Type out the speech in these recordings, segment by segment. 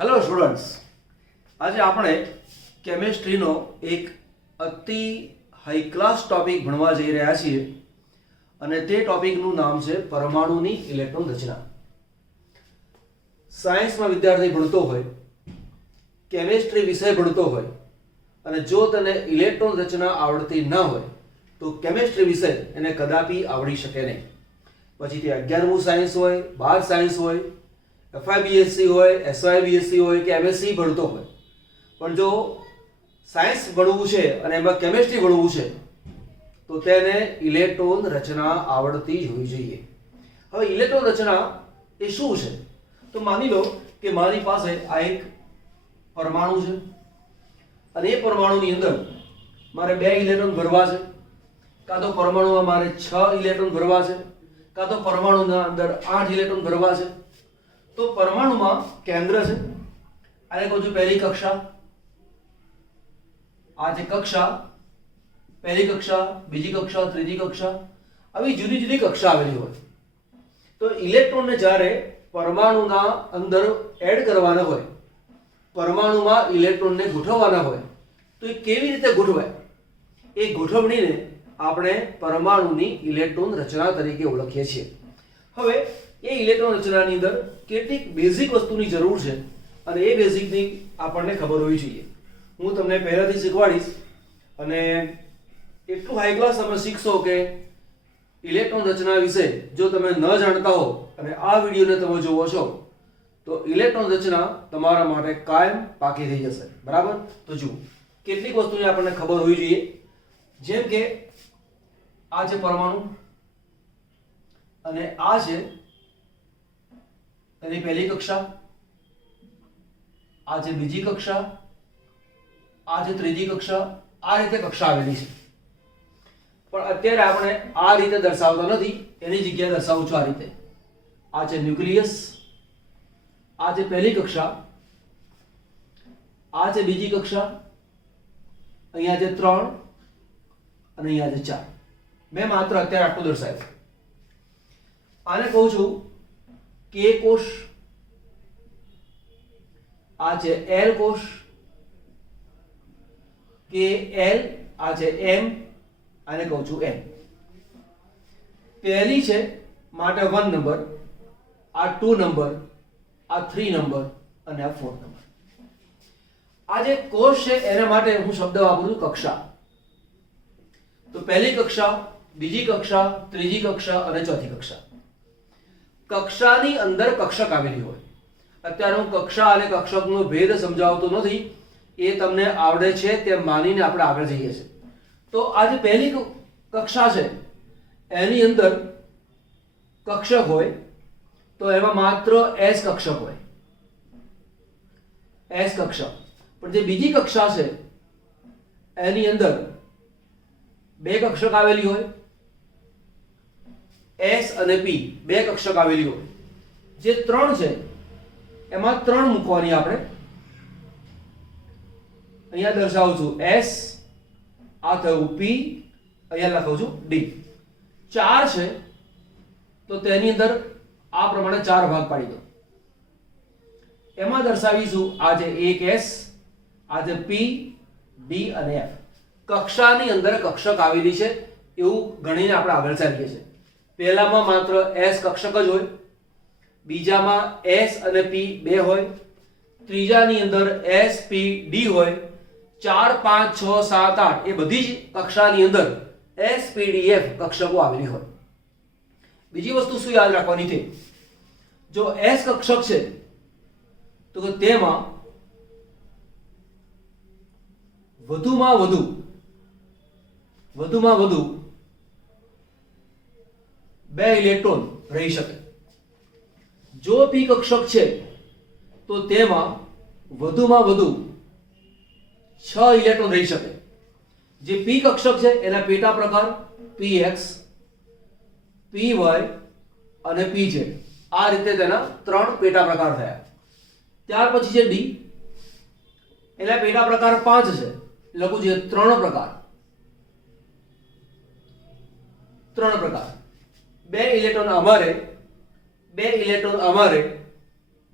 Hello students, આજે આપણે કેમેસ્ટ્રીનો એક અતિ હાઈ ક્લાસ ટોપિક ભણવા જઈ રહ્યા છીએ અને તે ટોપિકનું નામ છે પરમાણુની ઇલેક્ટ્રોન રચના. સાયન્સમાં વિદ્યાર્થી ભણતો હોય, કેમેસ્ટ્રી વિષય ભણતો હોય અને જો તને ઇલેક્ટ્રોન રચના આવડતી ન હોય તો કેમેસ્ટ્રી વિષય એને કદાપી આવડી શકે નહીં. પછી તે 11મું સાયન્સ હોય, 12 સાયન્સ હોય, FIBSc હોય, SYBSc હોય કે MSc ભણતો હોય, પણ જો સાયન્સ ભણવું છે અને એમાં કેમેસ્ટ્રી ભણવું છે તો તેને ઇલેક્ટ્રોન રચના આવડતી જ હોવી જોઈએ. હવે ઇલેક્ટ્રોન રચના એ શું છે? તો માની લો કે મારી પાસે આ એક પરમાણુ છે અને એ પરમાણુની અંદર મારે 2 ઇલેક્ટ્રોન ભરવા છે, કાં તો પરમાણુમાં મારે 6 ઇલેક્ટ્રોન ભરવા છે, કાં તો પરમાણુના અંદર 8 ઇલેક્ટ્રોન ભરવા છે. તો પરમાણુમાં કેન્દ્ર છે, આને કહું છું પહેલી કક્ષા. આ જે કક્ષા, પહેલી કક્ષા, બીજી કક્ષા, ત્રીજી કક્ષા, આવી જુદી જુદી કક્ષા આવેલી હોય. તો ઇલેક્ટ્રોનને જ્યારે પરમાણુના અંદર એડ કરવાના હોય, પરમાણુમાં ઇલેક્ટ્રોનને ગોઠવવાના હોય તો એ કેવી રીતે ગોઠવાય, એ ગોઠવણીને આપણે પરમાણુની ઇલેક્ટ્રોન રચના તરીકે ઓળખીએ છીએ. હવે એ ઇલેક્ટ્રોન રચનાની અંદર કેટલીક બેઝિક વસ્તુની જરૂર છે અને એ બેઝિકની આપણને ખબર હોવી જોઈએ. હું તમને પહેલાથી શીખવાડીશ અને એટલું હાઈ ક્લાસ તમે શીખશો કે ઇલેક્ટ્રોન રચના વિશે જો તમે ન જાણતા હો અને આ વિડીયોને તમે જોવો છો તો ઇલેક્ટ્રોન રચના તમારા માટે કાયમ પાકી થઈ જશે. બરાબર? તો જુઓ, કેટલીક વસ્તુની આપણને ખબર હોવી જોઈએ. જેમ કે આ છે પરમાણુ અને આ છે એની પહેલી કક્ષા, આ છે બીજી કક્ષા, આ છે ત્રીજી કક્ષા. આ રીતે કક્ષા આવેલી છે, પણ અત્યારે આપણે આ રીતે દર્શાવતા નથી, એની જગ્યાએ દર્શાવું છું આ રીતે. આ છે ન્યુક્લિયસ, આ છે પહેલી કક્ષા, આ છે બીજી કક્ષા, અહીંયા છે 3 અને અહીંયા છે 4. મેં માત્ર અત્યારે આટલું દર્શાવ્યું. આને કહું છું કે કોષ, આ છે L કોષ, કે L, આ છે M, આને કહું છું M. પહેલી છે માટે 1 નંબર, આ 2 નંબર, આ 3 નંબર અને આ 4 નંબર. આ જે કોષ છે એના માટે હું શબ્દ વાપરું છું કક્ષા. તો પહેલી કક્ષા, બીજી કક્ષા, ત્રીજી કક્ષા અને ચોથી કક્ષા. કક્ષાની અંદર કક્ષક આવેલી હોય. અત્યારે હું કક્ષા અને કક્ષકનો ભેદ સમજાવતો નથી, એ તમને આવડે છે તેમ માનીને આપણે આગળ જઈએ છીએ. તો આ જે પહેલી કક્ષા છે એની અંદર કક્ષક હોય તો એમાં માત્ર S કક્ષક હોય, S કક્ષક. પણ જે બીજી કક્ષા છે એની અંદર 2 કક્ષક આવેલી હોય, S અને P 2 કક્ષક આવેલી હોય. જે 3 છે એમાં 3 મૂકવાની આપણે. અહીંયા દર્શાવું છું S, આ થયું P, અહીંયા લખું છું D. 4 છે તો તેની અંદર આ પ્રમાણે 4 ભાગ પાડી દો. એમાં દર્શાવીશું આ જે એક S, આ જે P, D અને F. કક્ષાની અંદર કક્ષક આવેલી છે એવું ગણીને આપણે આગળ ચાલીએ છીએ. પહેલામાં માત્ર S કક્ષક જ હોય, બીજામાં S અને P 2 હોય, ત્રીજાની અંદર S, P, D હોય, 4, 5, 6, 7, 8 એ બધી જ કક્ષાની અંદર S, P, D, F કક્ષકો આવેલી હોય. બીજી વસ્તુ શું યાદ રાખવાની છે? જો S કક્ષક છે તો તેમાં વધુમાં વધુ 2 ઇલેક્ટ્રોન રહી શકે. જો P કક્ષક છે તો તેમાં વધુમાં વધુ 6 ઇલેક્ટ્રોન રહી શકે. જે P કક્ષક છે એના પેટા પ્રકાર Px, Py અને Pz. આ રીતે તેના 3 પેટા પ્રકાર થયા. ત્યાર પછી છે D, એના પેટા પ્રકાર 5 છે, લખું છે 3 પ્રકાર. 2 ઇલેક્ટ્રોન અમારે, 2 ઇલેક્ટ્રોન અમારે,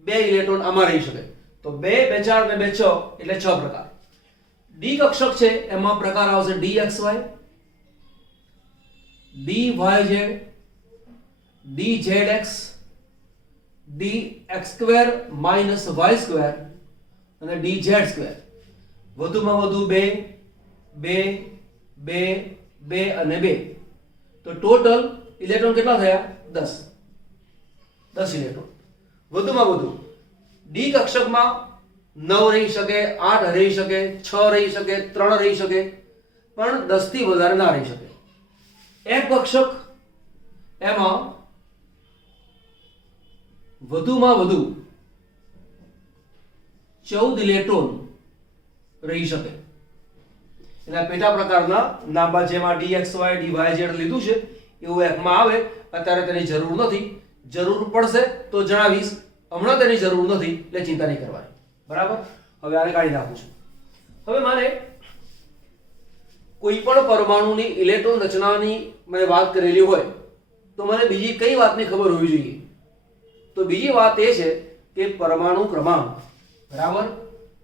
2 ઇલેક્ટ્રોન આમાં રહી શકે. તો 2 2 4 ને 2 6 એટલે 6 પ્રકાર. ડી કક્ષક છે એમાં પ્રકાર આવશે dxy, dyz, dzx, dx² minus y² અને dz². વધુમાં વધુ 2 2 2 2 અને 2. તો ટોટલ ઇલેક્ટ્રોન કેટલા થયા? 10 ઇલેક્ટ્રોન. વધુમાં વધુ ડી કક્ષકમાં 9 રહી શકે, 8 રહી શકે, 6 રહી શકે, 3 રહી શકે, પણ 10 થી વધારે ના રહી શકે. એફ કક્ષક એમાં વધુમાં વધુ 14 ઇલેક્ટ્રોન રહી શકે. એના પેટા પ્રકારના નામ જેમાં dxy dyz લીધું છે એવું એફમાં આવે. અત્યારે તેની જરૂર નથી, જરૂર પડશે તો જણાવીશ, હમણાં તેની જરૂર નથી એટલે ચિંતા નહીં કરવાની. બરાબર. હવે આને કાઢી નાખું છું. હવે મારે કોઈ પણ પરમાણુની ઇલેક્ટ્રોન રચનાની મેં વાત કરેલી હોય તો મને બીજી કઈ વાતની ખબર હોવી જોઈએ? તો બીજી વાત એ છે કે પરમાણુ ક્રમાંક. બરાબર.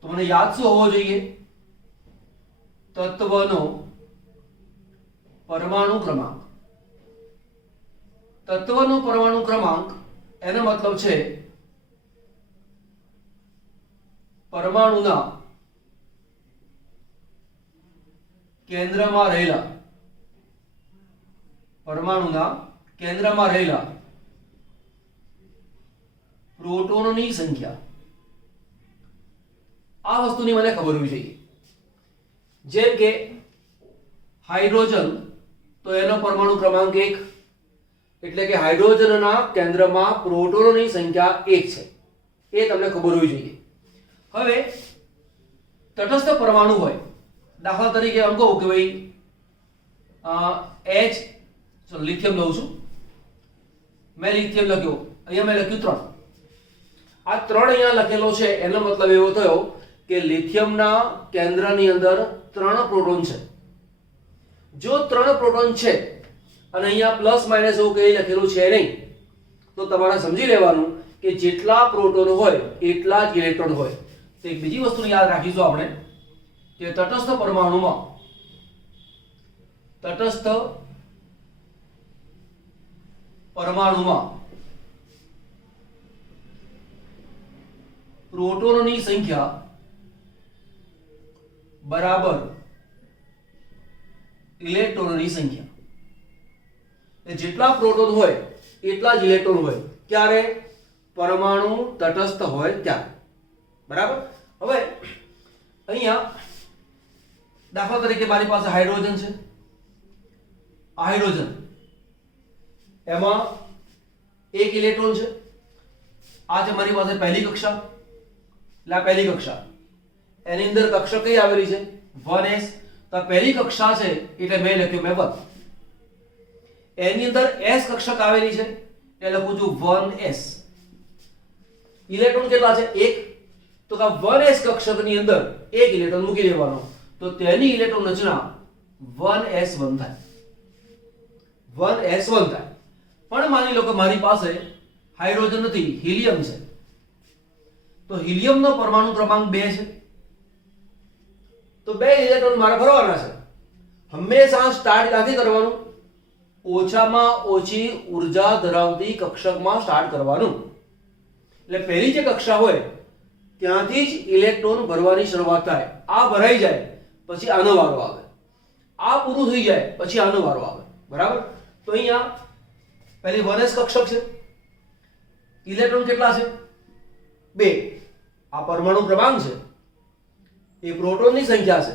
તો મને યાદ શું હોવો જોઈએ? તત્વનો પરમાણુ ક્રમાંક. તત્વનો પરમાણુ ક્રમાંક એનો મતલબ છે પરમાણુના કેન્દ્રમાં રહેલા પ્રોટોનની સંખ્યા. આ વસ્તુની મને ખબર હોવી જોઈએ. જેમ કે હાઇડ્રોજન, તો એનો પરમાણુ ક્રમાંક 1, એટલે કે હાઇડ્રોજનના કેન્દ્રમાં પ્રોટોનની સંખ્યા 1 છે. એ તમને ખબર હોવી જોઈએ. હવે તટસ્થ પરમાણુ હોય, દાખલા તરીકે એમ કહું કે ભાઈ લિથિયમ લઉં છું. મેં લિથિયમ લખ્યો, અહીંયા મેં લખ્યું 3. આ 3 અહીંયા લખેલો છે એનો મતલબ એવો થયો કે લિથિયમના કેન્દ્રની અંદર 3 પ્રોટોન છે. જો 3 પ્રોટોન છે અને અહીંયા પ્લસ માઇનસ એવું કંઈ લખેલું છે નહીં, તો તમારે સમજી લેવાનું કે જેટલા પ્રોટોન હોય એટલા જ ઇલેક્ટ્રોન હોય. તો એક બીજી વસ્તુ યાદ રાખીશું આપણે કે તટસ્થ પરમાણુમાં પ્રોટોનની સંખ્યા બરાબર ઇલેક્ટ્રોનની સંખ્યા. જેટલા પ્રોટોન હોય એટલા જ ઇલેક્ટ્રોન હોય. ક્યારે? પરમાણુ તટસ્થ હોય ત્યારે. બરાબર. હવે અહીંયા દાખલા તરીકે મારી પાસે હાઇડ્રોજન છે. હાઇડ્રોજન એમાં 1 ઇલેક્ટ્રોન છે. આ છે મારી પાસે પહેલી કક્ષા. એટલે આ પહેલી કક્ષા. એની અંદર કક્ષક કઈ આવેલી છે? 1s. તો પહેલી કક્ષા છે એટલે મેં લખ્યું 1. એની અંદર s કક્ષક આવેલી છે એટલે લખું છું 1s. ઇલેક્ટ્રોન કેટલા છે? 1. તો આ 1s કક્ષકની અંદર 1 ઇલેક્ટ્રોન મૂકી દેવાનો, તો તેની ઇલેક્ટ્રોન રચના 1s1 થાય. 1s1 થાય. પણ માની લો કે મારી પાસે હાઇડ્રોજન નથી, હિલિયમ છે. તો હિલિયમનો પરમાણુ ક્રમાંક 2 છે. તો 2 ઇલેક્ટ્રોન મારે ભરવાના છે. હંમેશા સ્ટાર્ટ ક્યાંથી કરવાનું? ઓછામાં ઓછી ઉર્જા ધરાવતી કક્ષકમાં સ્ટાર્ટ કરવાનું. એટલે પહેલી જે કક્ષા હોય ત્યાંથી જ ઇલેક્ટ્રોન ભરવાની શરૂઆત થાય. આ ભરાઈ જાય પછી આનો વારો આવે, આ પૂરું થઈ જાય પછી આનો વારો આવે. બરાબર. તો અહીંયા પહેલી 1s કક્ષક છે. ઇલેક્ટ્રોન કેટલા છે? 2. આ પરમાણુ ક્રમાંક છે, એ પ્રોટોનની સંખ્યા છે.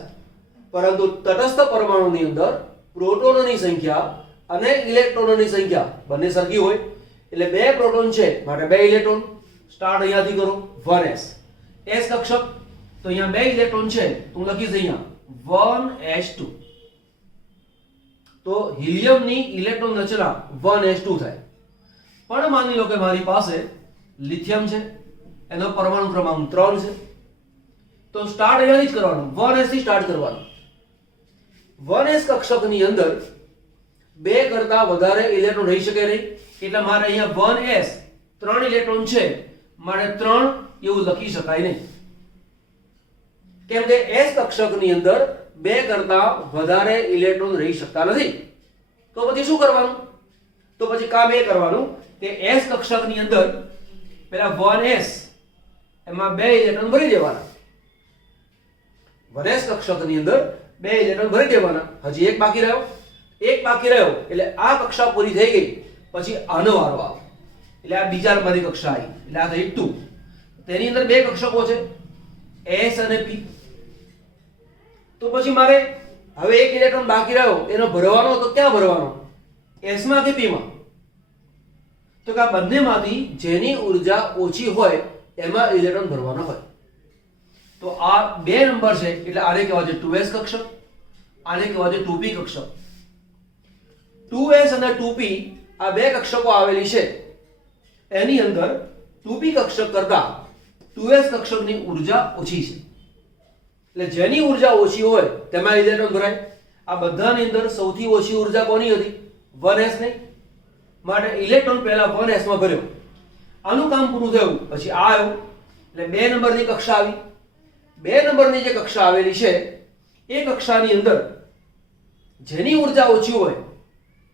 પરંતુ તટસ્થ પરમાણુની અંદર પ્રોટોનની સંખ્યા અને ઇલેક્ટ્રોનની સંખ્યા બંને સરખી હોય. એટલે 2 પ્રોટોન છે માટે 2 ઇલેક્ટ્રોન. સ્ટાર્ટ અહીંયાથી કરો 1s. s કક્ષક, તો અહીંયા 2 ઇલેક્ટ્રોન છે તો હું લખીશ અહીંયા 1s2. તો હિલિયમની ઇલેક્ટ્રોન રચના 1s2 થાય. પણ માની લો કે મારી પાસે લિથિયમ છે, એનો પરમાણુ ક્રમાંક 3 છે. તો સ્ટાર્ટ અહીંયાથી જ કરવાનું, 1s થી સ્ટાર્ટ કરવાનું. 1s કક્ષકની અંદર 2 કરતા વધારે ઇલેક્ટ્રોન રહી શકે નહીં. એટલે મારે અહીંયા 1s 3 ઇલેક્ટ્રોન છે, મારે 3 એવું લખી શકાય નહીં. કેમ કે એસ કક્ષકની અંદર બે કરતા વધારે ઇલેક્ટ્રોન રહી શકતા નથી. તો પછી શું કરવાનું? તો પછી કામ એ કરવાનું કે એસ કક્ષકની અંદર પેલા 1s એમાં બે ઇલેક્ટ્રોન ભરી દેવાના. 1s કક્ષકની અંદર બે ઇલેક્ટ્રોન ભરી દેવાના. હજી એક બાકી રહ્યો. એક બાકી રહ્યો એટલે આ કક્ષા પૂરી થઈ ગઈ પછી આનો વારો આવે એટલે આ બીજા નંબરની કક્ષા આવી એટલે આ થઈ 2. તેની અંદર બે કક્ષકો છે s અને p. તો પછી મારે હવે એક ઇલેક્ટ્રોન બાકી રહ્યો એનો ભરવાનો તો ક્યાં ભરવાનો? s માં કે p માં? તો કે આ બંનેમાંથી જેની ઊર્જા ઓછી હોય એમાં ઇલેક્ટ્રોન ભરવાનો હોય. તો આ બે નંબર છે એટલે આને કહેવાય છે 2s કક્ષક, આને કહેવાય છે 2p કક્ષક. 2s અને 2p આ બે કક્ષકો આવેલી છે. એની અંદર 2p કક્ષક કરતા 2s કક્ષકની ઊર્જા ઓછી છે એટલે જેની ઊર્જા ઓછી હોય તેમાં ઇલેક્ટ્રોન ભરાય. આ બધાની અંદર સૌથી ઓછી ઊર્જા કોની હતી? 1s ની. માટે ઇલેક્ટ્રોન પહેલા 1s માં ભર્યો. આનું કામ પૂરું થયું પછી આ આવ્યું એટલે બે નંબરની કક્ષા આવી. બે નંબરની જે કક્ષા આવેલી છે એ કક્ષાની અંદર જેની ઊર્જા ઓછી હોય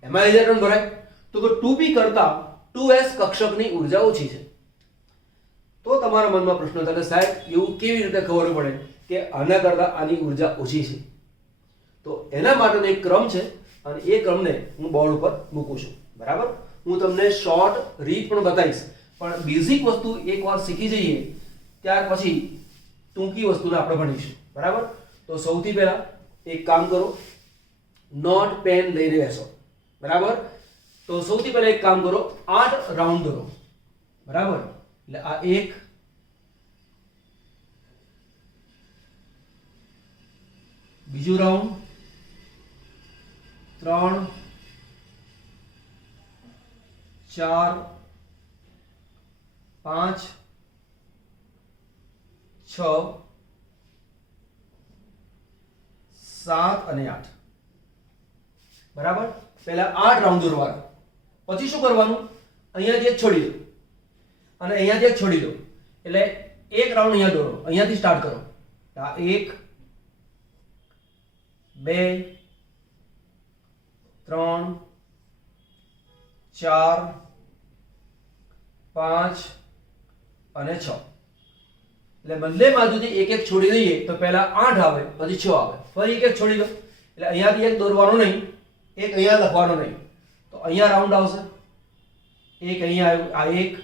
એમાં ઇલેક્ટ્રોન ભરાય. તો કે 2p કરતા 2s કક્ષકની ઊર્જા ઓછી છે. તો તમારા મનમાં પ્રશ્ન થાય કે સાહેબ એવું કેવી રીતે ખબર પડે કે આના કરતા આની ઊર્જા ઓછી છે? તો એના માટેનો એક ક્રમ છે અને એ ક્રમને હું બોર્ડ ઉપર મૂકું છું. બરાબર? હું તમને શોર્ટ રીત પણ બતાવીશ પણ બેઝિક વસ્તુ એકવાર શીખી જઈએ ત્યાર પછી ટૂંકી વસ્તુને આપણે ભણીશું. બરાબર? તો સૌથી પહેલા એક કામ કરો, નોટ પેન લઈને બેસો. બરાબર? તો સૌથી પહેલા એક કામ કરો, 8 રાઉન્ડ દોરો. બરાબર? એટલે આ 1 બીજું રાઉન્ડ 3 4 5 6 7 અને 8. બરાબર? પહેલા 8 રાઉન્ડ દોરવાના. પછી શું કરવાનું? અહીંયાથી એક છોડી દો અને અહીંયાથી એક છોડી દો એટલે એક રાઉન્ડ અહીંયા દોરો. અહીંયાથી સ્ટાર્ટ કરો. આ 1 2 3 4 5 અને 6 એટલે બંને બાજુથી એક એક છોડી દઈએ તો પહેલા 8 આવે પછી 6 આવે. ફરી એક એક છોડી દો એટલે અહીંયાથી એક દોરવાનો નહીં, એક અહીંયા લખવાનો નહીં. તો અહીંયા રાઉન્ડ આવશે. એક અહીંયા આવ્યું. આ 1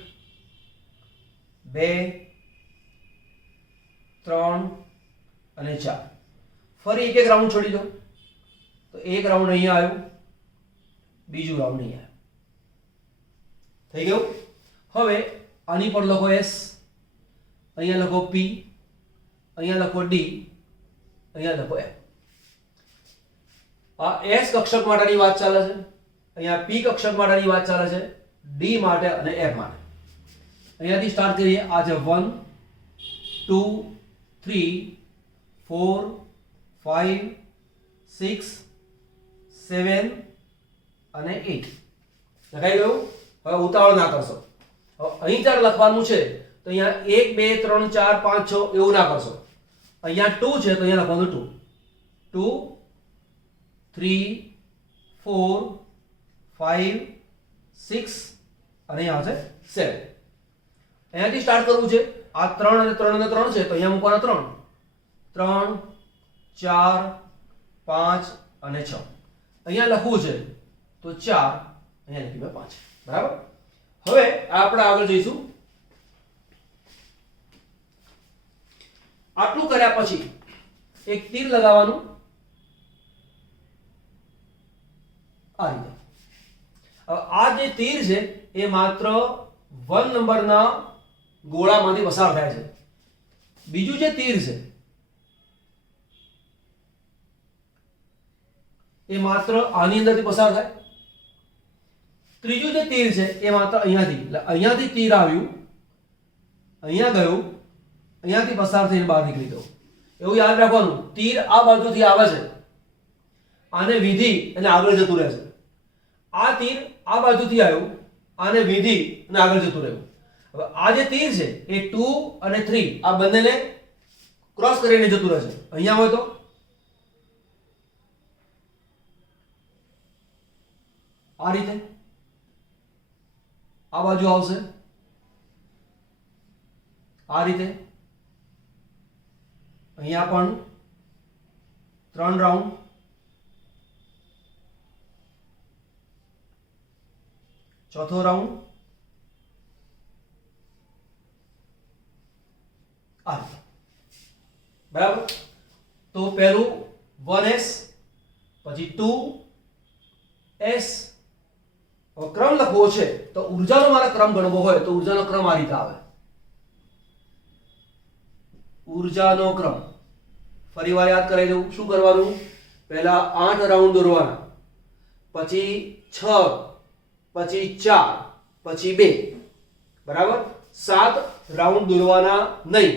2 3 અને 4. ફરી એક એક રાઉન્ડ છોડી દો તો એક રાઉન્ડ અહીંયા આવ્યું, બીજું રાઉન્ડ અહીંયા આવ્યું. થઈ ગયું? હવે આની પર લખો s, અહીંયા લખો p, અહીંયા લખો d, અહીંયા લખો f. આ s કક્ષક માટેની વાત ચાલે છે, અહીંયા p કક્ષક માટેની વાત ચાલે છે, d માટે અને f માટે. અહીંયાથી સ્ટાર્ટ કરીએ. આ છે 1 2 3 4 5 6 7 અને 8. લખાઈ ગયું? હવે ઉતાવળ ના કરશો. હવે અહીં ચાર લખવાનું છે તો અહીંયા 1 2 3 4 5 6 એવું ના કરશો. અહીંયા 2 છે તો અહીંયા લખવાનું 2 2 3 4 5 6 અને અહીંયા છે 7. અહીંયાથી સ્ટાર્ટ કરવું છે. આ 3 અને 3 અને 3 છે તો અહીંયા મૂકવાના 3 4 5 અને 6. અહીંયા લખવું છે તો 4, અહીંયા લખી 5. બરાબર? હવે આપણે આગળ જઈશું. આટલું કર્યા પછી એક તીર લગાવવાનું આ રીતે. હવે આ જે તીર છે એ માત્ર 1 નંબરના ગોળામાંથી પસાર થાય છે. બીજું જે તીર છે એ માત્ર આની અંદરથી પસાર થાય. ત્રીજું જે તીર છે એ માત્ર અહીંયાથી, એટલે અહીંયાથી તીર આવ્યું, અહીંયા ગયું, અહીંયાથી પસાર થઈને બહાર નીકળી ગયું. એવું યાદ રાખવાનું, તીર આ બાજુથી આવે છે, આને વિધિ અને આગળ જતું રહેશે. આ તીર આ બાજુથી આવ્યું, આને વિધિ અને આગળ જતું રહ્યું. હવે આ જે તીર છે એ 2 અને 3 આ બંનેને ક્રોસ કરીને જતું રહેશે. અહીંયા હોય તો આ રીતે આ બાજુ આવશે, આ રીતે અહીંયા પણ 3 રાઉન્ડ, ચોથો રાઉન્ડ આ રીતે. બરાબર. તો પહેલું 1s, પછી 2s. ક્રમ લખવો છે તો ઉર્જાનો મારા ક્રમ ગણવો હોય તો ઉર્જાનો ક્રમ આ રીતે આવે. ઉર્જાનો ક્રમ ફરી વાર યાદ કરાવી દઉં. શું કરવાનું? પહેલા 8 રાઉન્ડ દોરવાના, પછી 6, પછી 4, પછી 2. બરાબર. 7 રાઉન્ડ દોરવાના નહીં.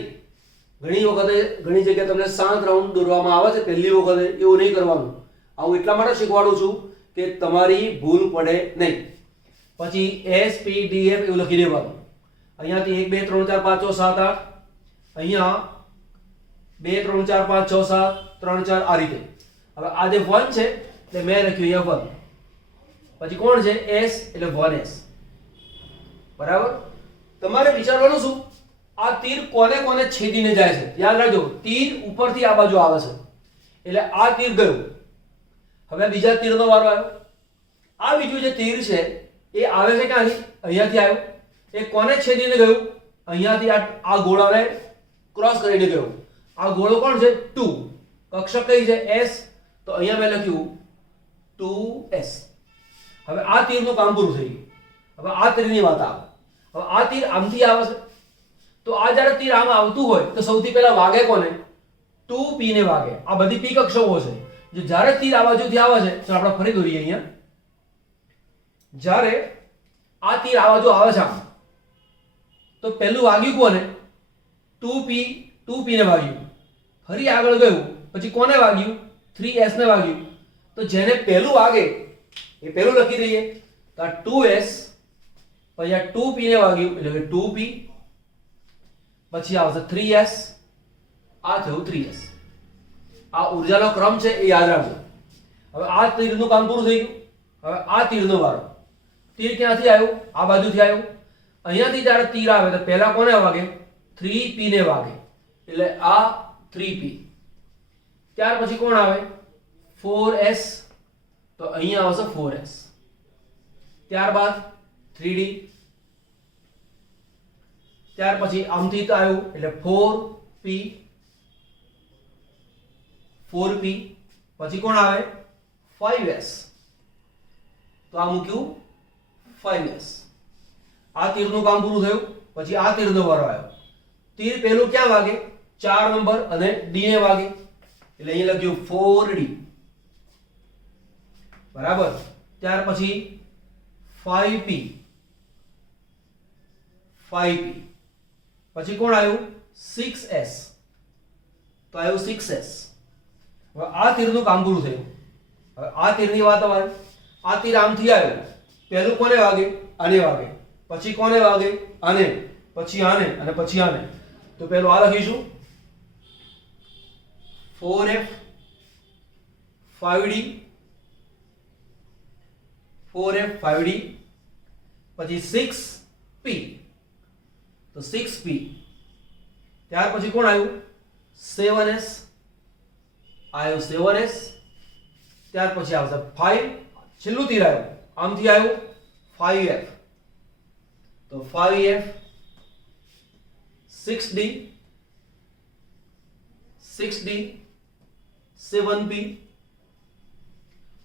ઘણી વખતે ઘણી જગ્યાએ તમને 7 રાઉન્ડ દોરવામાં આવે છે પહેલી વખતે. એવું નહીં કરવાનું. આવું એટલા માટે શીખવાડું છું કે તમારી ભૂલ પડે નહીં. પછી S P D F એવું લખી દેવાનું. અહીંયાથી 1 2 3 4 5 6 7 8, અહીંયા 2 3 4 5 6 7 3 4 આ રીતે. હવે આ જે 1 છે એટલે મેં લખ્યું અહીંયા 1. પછી કોણ છે? S એટલે 1s. બરાબર. તમારે વિચારવાનું શું? આ તીર કોને કોને છેદીને જાય છે? યાદ રાખજો, તીર ઉપરથી આ બાજુ આવે છે એટલે આ તીર ગયું. હવે બીજા તીરનો વારો આવ્યો. આ બીજું જે તીર છે એ આવે છે ક્યાંથી? અહીંયાથી આવ્યો. એ કોને છેદીને ગયું? અહીંયાથી આ ગોળાને ક્રોસ કરીને ગયું. આ ગોળો કોણ છે? 2. કક્ષક કઈ છે? S. તો અહીંયા મેં લખ્યું 2s. હવે આ તીરનું કામ પૂરું થઈ ગયું. હવે આ તીરની વાત આવે. હવે આ તીર આમથી આવે છે તો આ જ્યારે તીર આમ આવતું હોય તો સૌથી પહેલા વાગે કોને? 2p ને વાગે. આ બધી p કક્ષકો છે. જો જ્યારે તીર આ બાજુથી આવે છે, તો આપણે ફરી દોરીએ અહીંયા. જ્યારે આ તીર આ બાજુ આવે છે આમ, તો પહેલું વાગ્યું કોને? 2p ને વાગ્યું. ફરી આગળ ગયું, પછી કોને વાગ્યું? 3s ને વાગ્યું. તો જેને પહેલું વાગે એ પહેલું લખી દઈએ. તો આ 2s, પછી આ 2p ને વાગ્યું એટલે કે 2p, પછી આવશે 3s, આ થયું 3s. આ ઉર્જાનો ક્રમ છે એ યાદ રાખજો. હવે આ તીરનું કામ પૂરું થઈ ગયું. હવે આ તીરનો વારો. તીર ક્યાંથી આવ્યું? આ બાજુથી આવ્યું. અહીંયાથી જ્યારે તીર આવે તો પહેલા કોને વાગે? 3p ને વાગે એટલે આ 3p. ત્યાર પછી કોણ આવે? 4s, તો અહીંયા આવશે 4s. ત્યારબાદ 3d. ત્યાર પછી આમથી તો આવ્યું એટલે 4p, 4p. પછી કોણ આવે? 5s. તો આ મૂક્યું 5s. આ તીરનું કામ પૂરું થયું. પછી આ તીરનો વારો આવ્યો. તીર પહેલું ક્યાં વાગે? 4 નંબર અને d ને વાગે એટલે અહીં લખ્યું 4d. બરાબર. ત્યાર પછી 5p, 5p. પછી કોણ આવ્યું? 6s. તો આવ્યું 6s. હવે આ તીરનું કામ પૂરું થયું. હવે આ તીરની વાત આવે. આ તીર આમથી આવ્યું. પહેલું કોને વાગે? આને વાગે. પછી કોને વાગે? આને. પછી આને અને પછી આને. તો પહેલું આ લખીશું 4f, 5d, 4f, 5d. પછી 6p, તો 6p. ત્યાર પછી કોણ આવ્યું? 7s. આવ્યું 7s. ત્યાર પછી આવશે 5. છેલ્લું તીર આવ્યું આમથી આવ્યું 5f. તો 5f, 6d, 6d, 7p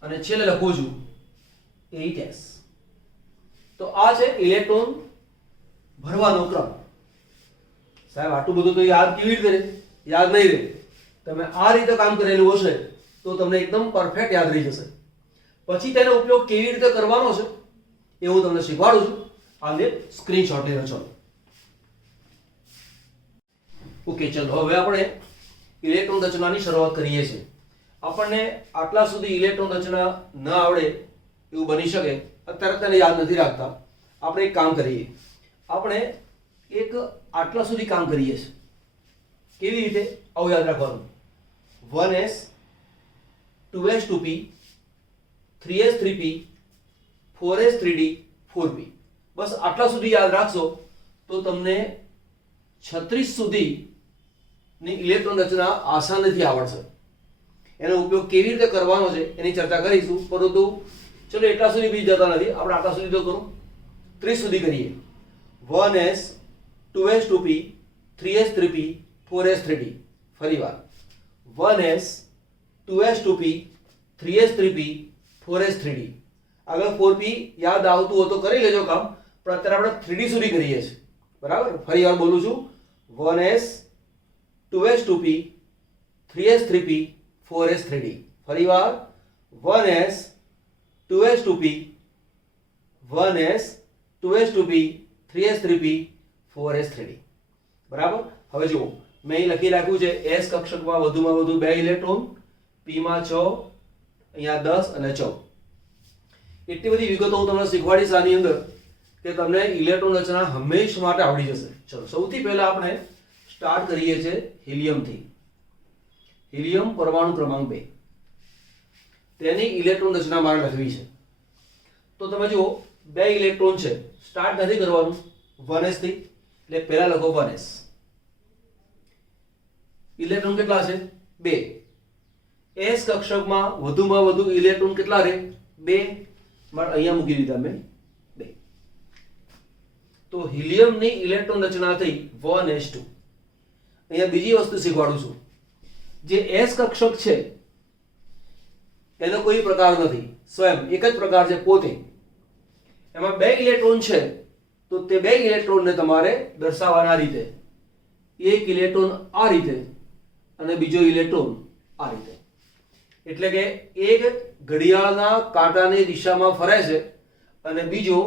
અને છેલ્લે લખું છું 8s. તો આ છે ઇલેક્ટ્રોન ભરવાનો ક્રમ. સાહેબ આટલું બધું તો યાદ કેવી રીતે રહે? યાદ નહીં રહે. તમે આ રીતે કામ કરેલું હશે તો તમને એકદમ પરફેક્ટ યાદ રહી જશે. પછી તેનો ઉપયોગ કેવી રીતે કરવાનો છે એવું તમને શીખવાડું છું. આને સ્ક્રીનશોટ લઈ લો. ઓકે, ચલો હવે આપણે ઇલેક્ટ્રોન રચનાની શરૂઆત કરીએ છીએ. આપણને આટલા સુધી ઇલેક્ટ્રોન રચના ન આવડે એવું બની શકે, અત્યારે તેને યાદ નથી રાખતા. આપણે એક કામ કરીએ. આપણે એક આટલા સુધી કામ કરીએ છીએ. કેવી રીતે આવું યાદ રાખવાનું 1s 2s 2p 3s 3p 4s 3d 4p બસ આટલા સુધી યાદ રાખશો તો તમને 36 સુધીની ઇલેક્ટ્રોન રચના આસાનીથી આવડશે. એનો ઉપયોગ કેવી રીતે કરવાનો છે એની ચર્ચા કરીશું, પરંતુ ચલો એટલા સુધી બી જતા નથી, આપણે આટલા સુધી તો કરો, 30 સુધી કરીએ. 1s 2s 2p 3s 3p 4s 3d. ફરીવાર 1s 2s 2p 3s 3p 4s 3d. આગળ 4p યાદ આવતું હોય તો કરી લેજો કામ, પણ અત્યારે આપણે 3d સુધી કરીએ છીએ. બરાબર? ફરીવાર બોલું છું 1s 2s 2p 3s 3p 4s 3d. ફરીવાર 1s 2s 2p 1s 2s 2p 3s 3p 4s 3d. બરાબર? હવે જુઓ મેં અહીં લખી રાખ્યું છે s કક્ષકમાં વધુમાં વધુ 2 ઇલેક્ટ્રોન, p માં 6, અહીંયા 10 અને 14. એટલી બધી વિગતો હું તમને શીખવાડીશ આની અંદર કે તમને ઇલેક્ટ્રોન રચના હંમેશા માટે આવડી જશે. ચલો સૌથી પહેલા આપણે સ્ટાર્ટ કરીએ છીએ હિલિયમથી. હિલિયમ પરમાણુ ક્રમાંક 2, તેની ઇલેક્ટ્રોન રચના મારે લખવી છે. તો તમે જુઓ 2 ઇલેક્ટ્રોન છે, સ્ટાર્ટ નથી કરવાનું 1s થી, એટલે પહેલા લખો 1s. ઇલેક્ટ્રોન કેટલા છે? 2. s કક્ષકમાં વધુમાં વધુ ઇલેક્ટ્રોન કેટલા રહે? 2. અહીંયા મૂકી દીધા મેં 2. તો હિલિયમની ઇલેક્ટ્રોન રચના થઈ 1s2. અહીંયા બીજી વસ્તુ શીખવાડું છું, જે s કક્ષક છે એનો કોઈ પ્રકાર નથી, સ્વયં એક જ પ્રકાર છે પોતે. એમાં 2 ઇલેક્ટ્રોન છે તો તે 2 ઇલેક્ટ્રોનને તમારે દર્શાવવાના રીતે, એક ઇલેક્ટ્રોન આ રીતે અને બીજો ઇલેક્ટ્રોન આ રીતે. એટલે કે એક ઘડિયાળના કાંટાની દિશામાં ફરે છે અને બીજો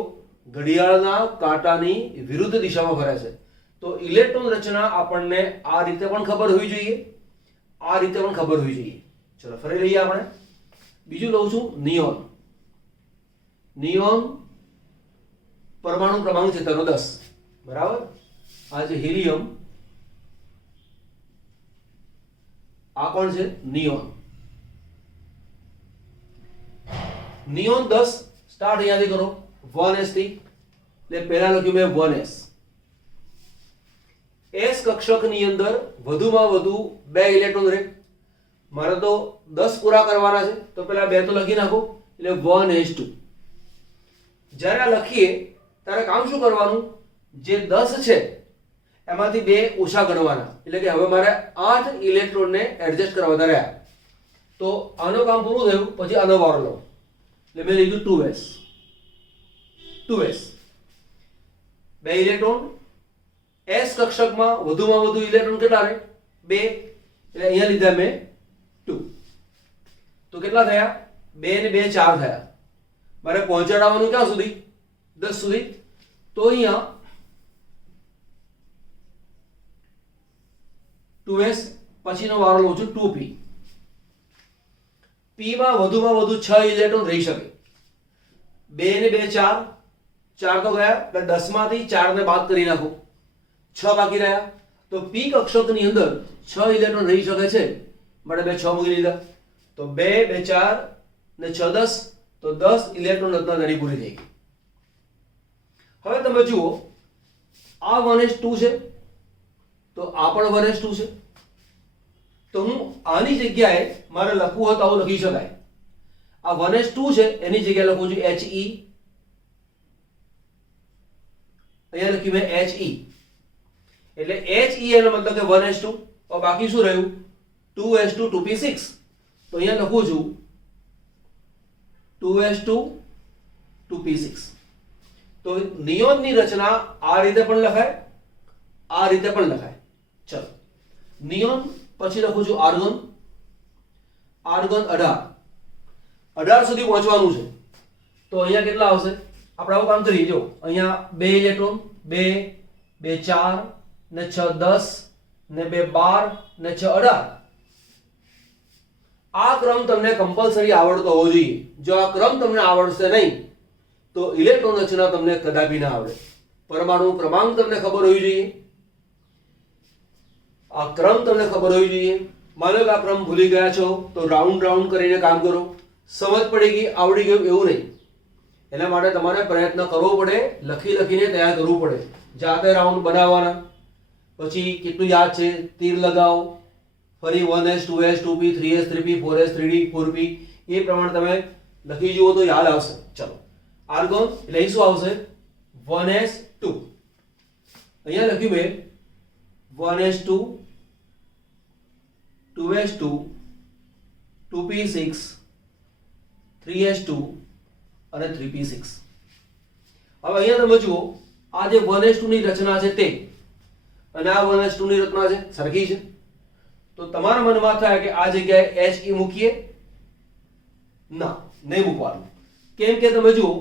ઘડિયાળના કાંટાની વિરુદ્ધ દિશામાં ફરે છે. તો ઇલેક્ટ્રોન રચના આપણને આ રીતે પણ ખબર હોવી જોઈએ, આ રીતે પણ ખબર હોવી જોઈએ. ચલો ફરી લઈએ આપણે. બીજું લઉં છું નિયોન. નિયોન પરમાણુ ક્રમાંક છે તેનો 10. બરાબર? આ છે હિલિયમ, આ કોણ છે? નિયોન. નિયોન 10 સ્ટાર્ટ અહીંયાથી કરો 1s થી, એટલે પહેલા લખ્યું મેં 1s. s કક્ષકની અંદર વધુમાં વધુ 2 ઇલેક્ટ્રોન રહે. મારે તો 10 પૂરા કરવાના છે તો પહેલા 2 તો લખી નાખો, એટલે 1s2. જ્યારે આ લખીએ ત્યારે કામ શું કરવાનું? જે 10 છે એમાંથી 2 ઓછા ગણવાના, એટલે કે હવે મારે 8 ઇલેક્ટ્રોનને એડજસ્ટ કરવાના રહ્યા. તો આનું કામ પૂરું થયું પછી આનો વારો લો, એટલે મેં લીધું 2s. 2s 2 electron. s કક્ષકમાં વધુમાં વધુ ઇલેક્ટ્રોન કેટલા રહે? 2, એટલે અહીંયા લીધા મેં 2. તો કેટલા થયા? 2 ને 2 4 થયા. મારે પહોંચાડવાનું ક્યાં સુધી? 10 સુધી. તો અહીંયા 2s પછીનો વારો લઉં છું 2p. p માં વધુમાં વધુ 6 ઇલેક્ટ્રોન રહી શકે. 2 ને 2 4, 4 તો ગયા, એટલે 10 માંથી 4 ને બાદ કરી નાખો, 6 બાકી રહ્યા. તો p કક્ષકની અંદર 6 ઇલેક્ટ્રોન રહી શકે છે, માટે મેં 6 મૂકી લીધા. તો 2 2 4 ને 6 10, તો 10 ઇલેક્ટ્રોન રચના તેની પૂરી થઈ ગઈ. હવે તમે જુઓ આ 1s2 છે તો આ પણ 1s2 છે. તો હું આની જગ્યાએ મારે લખવું હોય તો આવું લખી શકાય. આ 1s2 છે એની જગ્યાએ લખું છું he. અહીંયા લખ્યું મેં he, એટલે he એનો મતલબ કે 1s2. और बाकी શું રહ્યું? 2s2 2p6. તો અહીંયા લખું છું 2s2 2p6. તો નિયોનની રચના આ રીતે પણ લખાય, આ રીતે પણ લખાય. ચલો નિયોન પછી લખું છું આર્ગન. આર્ગન 18 સુધી પહોંચવાનું છે. તો અહીંયા કેટલા આવશે? આપણે આવું કામ કરીએ. જો અહીંયા 2 ઇલેક્ટ્રોન, 2 2 4 ને 6 10 ને 2 12 ને 6 18. આ ક્રમ તમને કમ્પલસરી આવડતો હોવો જોઈએ. જો આ ક્રમ તમને આવડશે નહીં તો ઇલેક્ટ્રોન રચના તમને કદાપી ના આવડે. પરમાણુ ક્રમાંક તમને ખબર હોવી જોઈએ. આ ક્રમ તમને ખબર હોવી જોઈએ. માનો કે આ ક્રમ ભૂલી ગયા છો તો રાઉન્ડ રાઉન્ડ કરીને કામ કરો. સમજ પડી ગઈ, આવડી ગયું એવું નહીં. એના માટે તમારે પ્રયત્ન કરવો પડે, લખી લખીને તૈયાર કરવું પડે. જાતે રાઉન્ડ બનાવવાના. પછી કેટલું યાદ છે, તીર લગાવો, ફરી 1s 2s 2p 3s 3p 4s 3d 4p એ પ્રમાણે તમે લખી જુઓ તો યાદ આવશે. ચલો આર્ગોન એટલે અહીં શું આવશે? 1s2. અહીંયા લખ્યું મેં 1s2 2s2 2p6 3s2 અને 3p6. હવે અહીંયા તમે જુઓ આ જે 1s2 ની રચના છે તે અને આ 1s2 ની રચના છે સરખી છે. તો તમારા મનમાં થાય કે આ જગ્યાએ he મૂકીએ? ના, નહીં મૂકવાનું. કેમ કે તમે જુઓ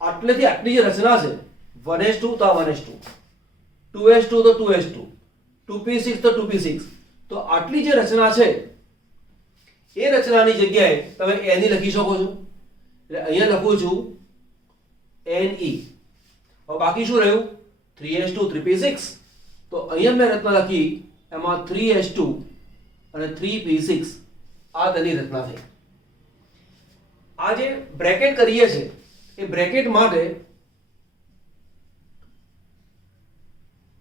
આટલેથી આટલી જે રચના છે 1s2 તો આ 1s2 2s2 તો 2s2 2p6 તો 2p6 તો આટલી જે રચના છે એ રચનાની જગ્યાએ તમે a ની લખી શકો છો. એટલે અહીંયા લખું છું ne. હવે બાકી શું રહ્યું? 3s2 3p6. તો અહીંયા મેં રચના લખી એમાં 3s2 અને 3p6 આ તેની રચના થઈ. આ જે બ્રેકેટ કરીએ છે એ બ્રેકેટ માટે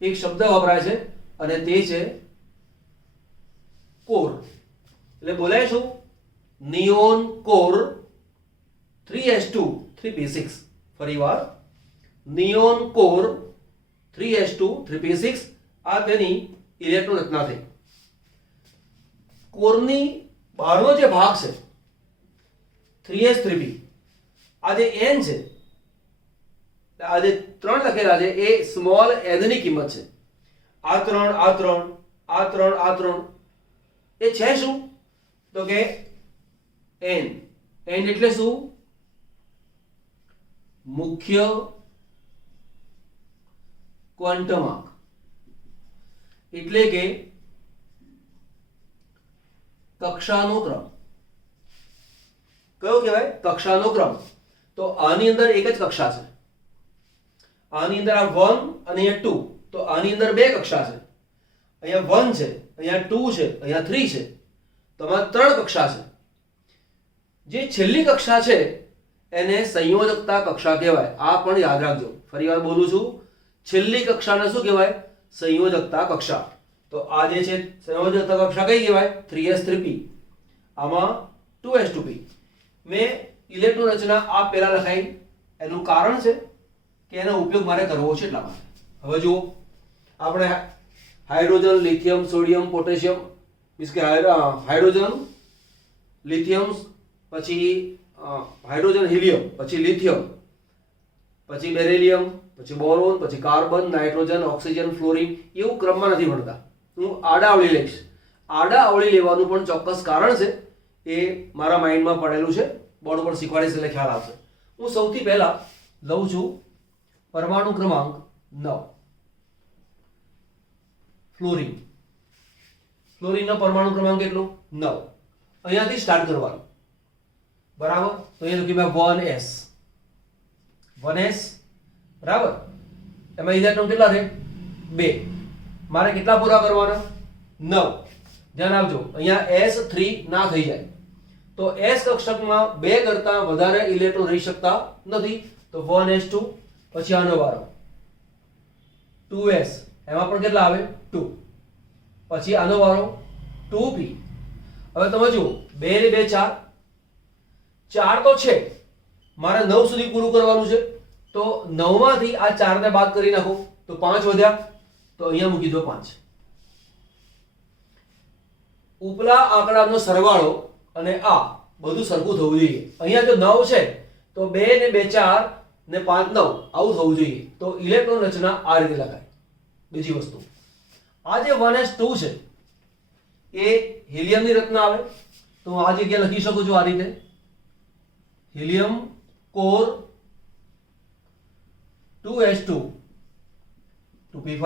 એક શબ્દ વપરાય છે અને તે છે કોર. એટલે બોલાય શું? Neon core 3s2 3p6. ફરીવાર નિયોન કોર 3s2 3p6 આ તેની ઇલેક્ટ્રોન રચના થઈ. કોરની બહારનો જે ભાગ છે 3s 3p, આ જે n છે, આ જે 3 લખેલા છે એ સ્મોલ n ની કિંમત છે. આ 3 આ 3 આ 3 આ 3 એ છે શું? તો કે n. n એટલે શું? મુખ્ય ક્વોન્ટમાંક. એટલે કે કક્ષાનો ક્રમ. કયો કહેવાય? કક્ષાનો ક્રમ. તો આની અંદર એક જ કક્ષા છે. આની અંદર આ 1 અને અહીંયા 2. તો આની અંદર બે કક્ષા છે. અહીંયા 1 છે, અહીંયા 2 છે, અહીંયા 3 છે. તો આમાં 3 કક્ષા છે. જે છેલ્લી કક્ષા છે એને સંયોજકતા કક્ષા કહેવાય. આ પણ યાદ રાખજો. ફરીવાર બોલું છું, છેલ્લી કક્ષાને શું કહેવાય? સંયોજકતા કક્ષા. તો આ જે છે સંયોજકતા કક્ષા કઈ કહેવાય? 3s 3p. આમાં 2s 2p. મેં ઇલેક્ટ્રોન રચના આ પહેલા લખાઈ. એનું કારણ છે કે એનો ઉપયોગ મારે કરવો છે એટલા માટે. હવે જુઓ આપણે hydrogen, lithium, sodium, potassium means કે હાઇડ્રોજન, લિથિયમ, પછી હાઇડ્રોજન, હિલિયમ, પછી લિથિયમ, પછી બેરિલિયમ, પછી બોરોન, પછી કાર્બન, નાઇટ્રોજન, ઓક્સિજન, ફ્લોરિન એવું ક્રમમાં નથી ભણતા. હું આડાઅવળી લઈશ. આડાઅવળી લેવાનું પણ ચોક્કસ કારણ છે. એ મારા માઇન્ડમાં પડેલું છે. બોર્ડ ઉપર શીખવાડીશ એટલે ખ્યાલ આવશે. હું સૌથી પહેલા લઉં છું પરમાણુ ક્રમાંક 9 ફ્લોરિન. ફ્લોરિનનો પરમાણુ ક્રમાંક કેટલો? 9. અહીંયાથી સ્ટાર્ટ કરવાનું. બરાબર? તો એ લખ્યું મેં 1s. 1s બરાબર. એમાં ઇલેક્ટ્રોન કેટલા છે? 2. મારે કેટલા પૂરા કરવાના? 9. ધ્યાન આપજો અહીંયા s3 ના થઈ જાય. તો s કક્ષકમાં 2 કરતા વધારે ઇલેક્ટ્રોન રહી શકતા નથી. તો 1s2 પછી આનો વારો 2s. એમાં પણ કેટલા આવે? 2. પછી આનો વારો 2p. હવે તમે જુઓ 2 ને 2 4. 4 તો છે, મારે 9 સુધી પૂરું કરવાનું છે. તો 9 માંથી આ 4 ને બાદ કરી નાખો તો 5 વધ્યા. તો અહીંયા મૂકી દો 5. ઉપલા આંકડાનો સરવાળો અને આ બધું સરખું થવું જોઈએ. અહીંયા જો 9 છે તો 2 ને 2 4 ને 5 9 આવું થવું જોઈએ. તો ઇલેક્ટ્રોન રચના આ રીતે લખાય. બીજી વસ્તુ આ જે 1s2 છે એ હિલિયમની રચના આવે. તો હું આ જગ્યા લખી શકું છું આ રીતે હિલિયમ કોર 2s2 2p5.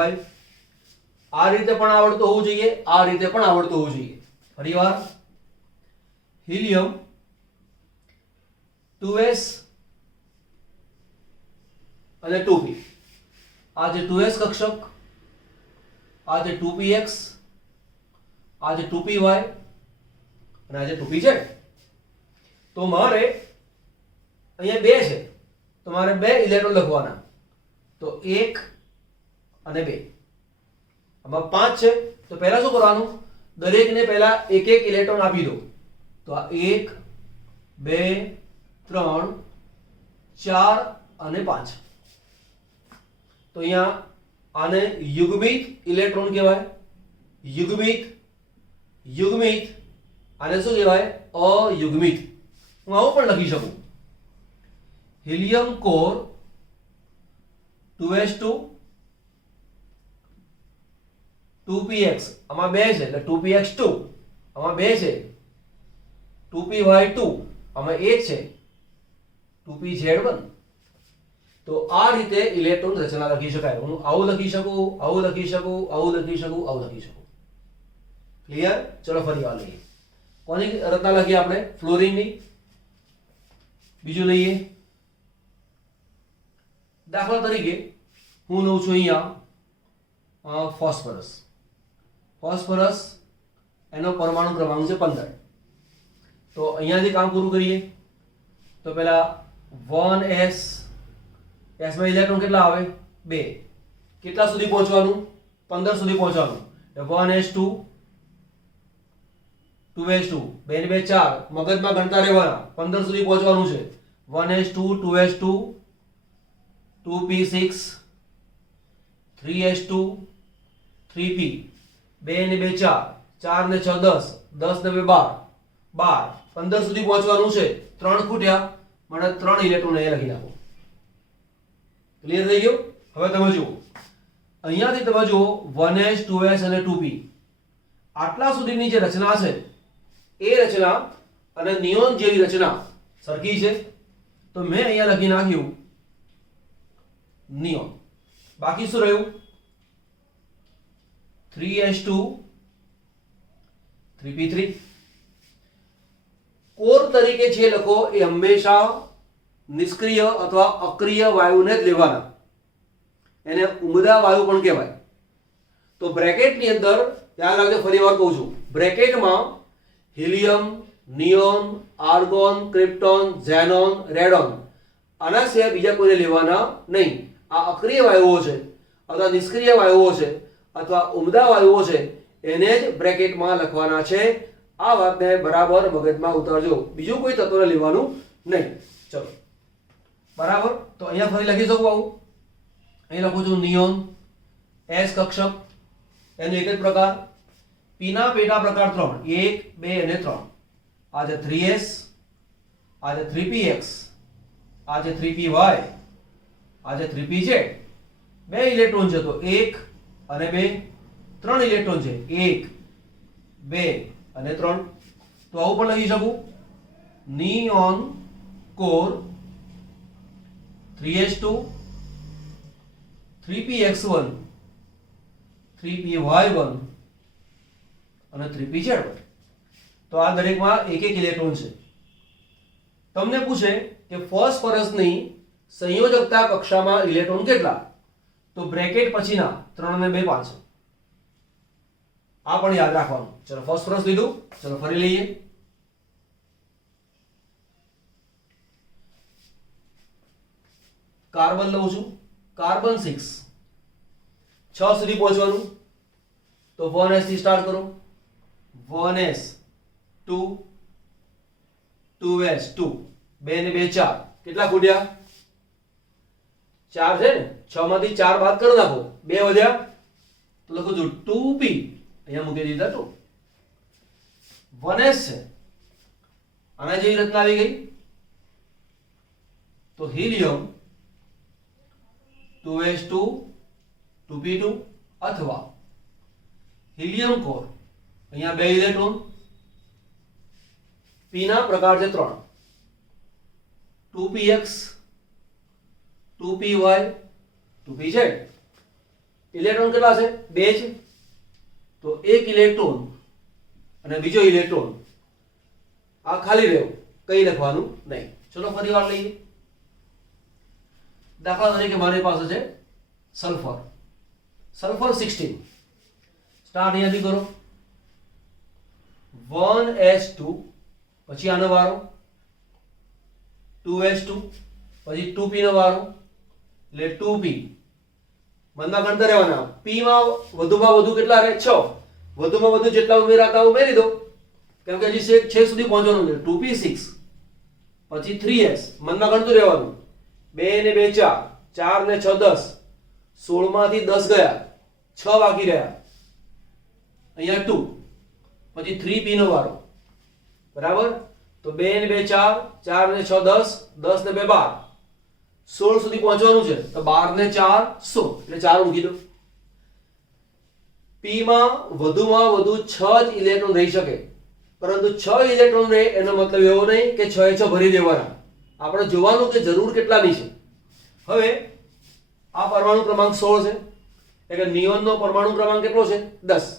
આ રીતે પણ આવડતું હોવું જોઈએ, આ રીતે પણ આવડતું હોવું જોઈએ. ફરીવાર હિલિયમ 2s અને 2p. આ જે 2s કક્ષક આ છે 2px, આ છે 2py અને આ છે 2pz. તો મારે અહીંયા 2 છે તો મારે 2 ઇલેક્ટ્રોન લખવાના. તો 1 અને 2. આમાં 5 છે તો પહેલા શું કરવાનું, દરેકને પહેલા એક એક ઇલેક્ટ્રોન આપી દો. તો આ 1 2 3 4 અને 5. તો અહીંયા આને યુગ્મિત ઇલેક્ટ્રોન કહેવાય. યુગ્મિત આને શું કહેવાય, અયુગ્મિત. હું આવું પણ લખી શકું, હિલિયમ કોર 2s2 2px, આમાં 2 છે એટલે 2px2, આમાં 2 છે 2py2, આમાં 1 છે 2pz1. તો આ રીતે ઇલેક્ટ્રોન રચના લખી શકાય. હું આવું લખી શકું, આવું લખી શકું, આવું લખી શકું, આવું લખી શકું. ક્લિયર? ચલો ફરી વાર લઈએ. કોની રચના લખી આપણે? ફ્લોરિનની. બીજું લઈએ, દાખલા તરીકે હું લઉં છું અહીંયા ફોસ્ફરસ. ફોસ્ફરસ એનો પરમાણુ ક્રમાંક છે 15. તો અહીંયાથી કામ પૂરું કરીએ. તો પહેલા 1s, s માં ઇલેક્ટ્રોન કેટલા આવે? 2. કેટલા સુધી પહોંચવાનું? 15 સુધી પહોંચવાનું. 1s2 2s2 2 ને 2 4, મગજમાં ગણતા રહેવાના. 15 સુધી પહોંચવાનું છે. 1s2 2s2 2p6 3s2 3p 2 ને 2 4, 4 ને 6 10, 10 ને 2 12, 15 સુધી પહોંચવાનું છે. 3 ખૂટ્યા મને 3 ઇલેક્ટ્રોન અહીંયા લખી નાખો. ક્લિયર થઈ ગયું? હવે તમે જુઓ, અહીંયાથી તમે જુઓ 1s 2s અને 2p, આટલા સુધીની જે રચના છે એ રચના અને નિયોન જેવી રચના સરખી છે. તો મેં અહીંયા લખી નાખ્યું નિયોન. બાકી શું રહ્યું? 3s2 3p3. કોર તરીકે જે લખો એ હંમેશા નિષ્ક્રિય અથવા અક્રિય વાયુને જ લેવાના. એને ઉમદા વાયુ પણ કહેવાય. તો બ્રેકેટની અંદર ધ્યાન રાખજો, ફરી વાર કહું છું, બ્રેકેટમાં helium, neon, argon, krypton, xenon, radon આના સિવાય બીજા કોઈને લેવાના નહીં. આ અક્રિય વાયુઓ છે અથવા નિષ્ક્રિય વાયુઓ છે અથવા ઉમદા વાયુઓ છે, એને જ બ્રેકેટમાં લખવાના છે. આ વાતને બરાબર મગજમાં ઉતારજો, બીજું કોઈ તત્વને લેવાનું નહીં. ચલો બરાબર. તો અહીંયા ફરી લખી શકું આવું. અહીં લખું છું નિયોન, એસ કક્ષક એનો એક જ પ્રકાર, પીના પેટા પ્રકાર 3, 1 2 અને 3. આ છે 3s, આ છે 3px, આ છે 3py, આ છે 3pz. 2 ઇલેક્ટ્રોન છે તો 1 અને 2, 3 ઇલેક્ટ્રોન છે 1 2 અને 3. તો આવું પણ લખી શકું, neon core 3s2 3px1 3py1 અને 3pz1. તો આ દરેકમાં એક એક ઇલેક્ટ્રોન છે. તમને પૂછે કે ફોસ્ફરસની સંયોજકતા કક્ષામાં ઇલેક્ટ્રોન કેટલા? તો બ્રેકેટ પછીના 3 ને 2 5. આ પણ યાદ રાખવાનું. ચલો ફોસ્ફરસ લીધું, ચલો ફરી લઈએ. કાર્બન લઉં છું, કાર્બન 6, 6 સુધી પહોંચવાનું. તો 1s થી સ્ટાર્ટ કરો. 1s 2 2s 2 2 ને 2 4, કેટલા ખૂટ્યા? 4 છે ને, 6 માંથી 4 બાદ કરી નાખો, 2 વધ્યા. તો લખું છું 2p, અહીંયા મૂકી દીધા 2. 1s છે, આના જેવી રચના આવી ગઈ. તો હિલિયમ 2s2 2p2 અથવા હિલિયમ કોર, અહીંયા 2 ઇલેક્ટ્રોન, p ના પ્રકાર છે 3, 2px 2py 2pz. ઇલેક્ટ્રોન કેટલા છે? 2 છે. તો એક ઇલેક્ટ્રોન અને બીજો ઇલેક્ટ્રોન આ ખાલી રહ્યો, કઈ લખવાનું નહીં. ચલો ફરી વાર લઈએ. દાખલા તરીકે મારી પાસે છે સલ્ફર. સલ્ફર 16, સ્ટાર્ટ અહીંયાથી કરો 1s2 પછી આનો વારો 2s2 પછી 2p નો વારો એટલે 2p મનમાં ગણતા રહેવાના p માં વધુમાં વધુ કેટલા રહે 6 વધુમાં વધુ જેટલા ઉમેરાતા ઉમેરી દો કેમ કે હજી છેક સુધી પહોંચવાનું છે 2p 6 પછી 3s મનમાં ગણતું રહેવાનું 2 ને 2 4 4 ને 6 10 16 માંથી 10 ગયા 6 બાકી રહ્યા અહીંયા 2 પછી 3p નો વારો બરાબર તો 2 ને 2 4 4 ને 6 10 10 ને 2 12 16 સુધી પહોંચવાનું છે તો 12 ને 4 16 એટલે 4 મૂકી દો p માં વધુમાં વધુ 6 જ ઇલેક્ટ્રોન રહી શકે પરંતુ 6 ઇલેક્ટ્રોન રહે એનો મતલબ એવો નહીં કે 6 એ 6 ભરી દેવાના આપણે જોવાનું કે જરૂર કેટલાની છે હવે આ પરમાણુ ક્રમાંક 16 છે એટલે નિયોનનો પરમાણુ ક્રમાંક કેટલો છે 10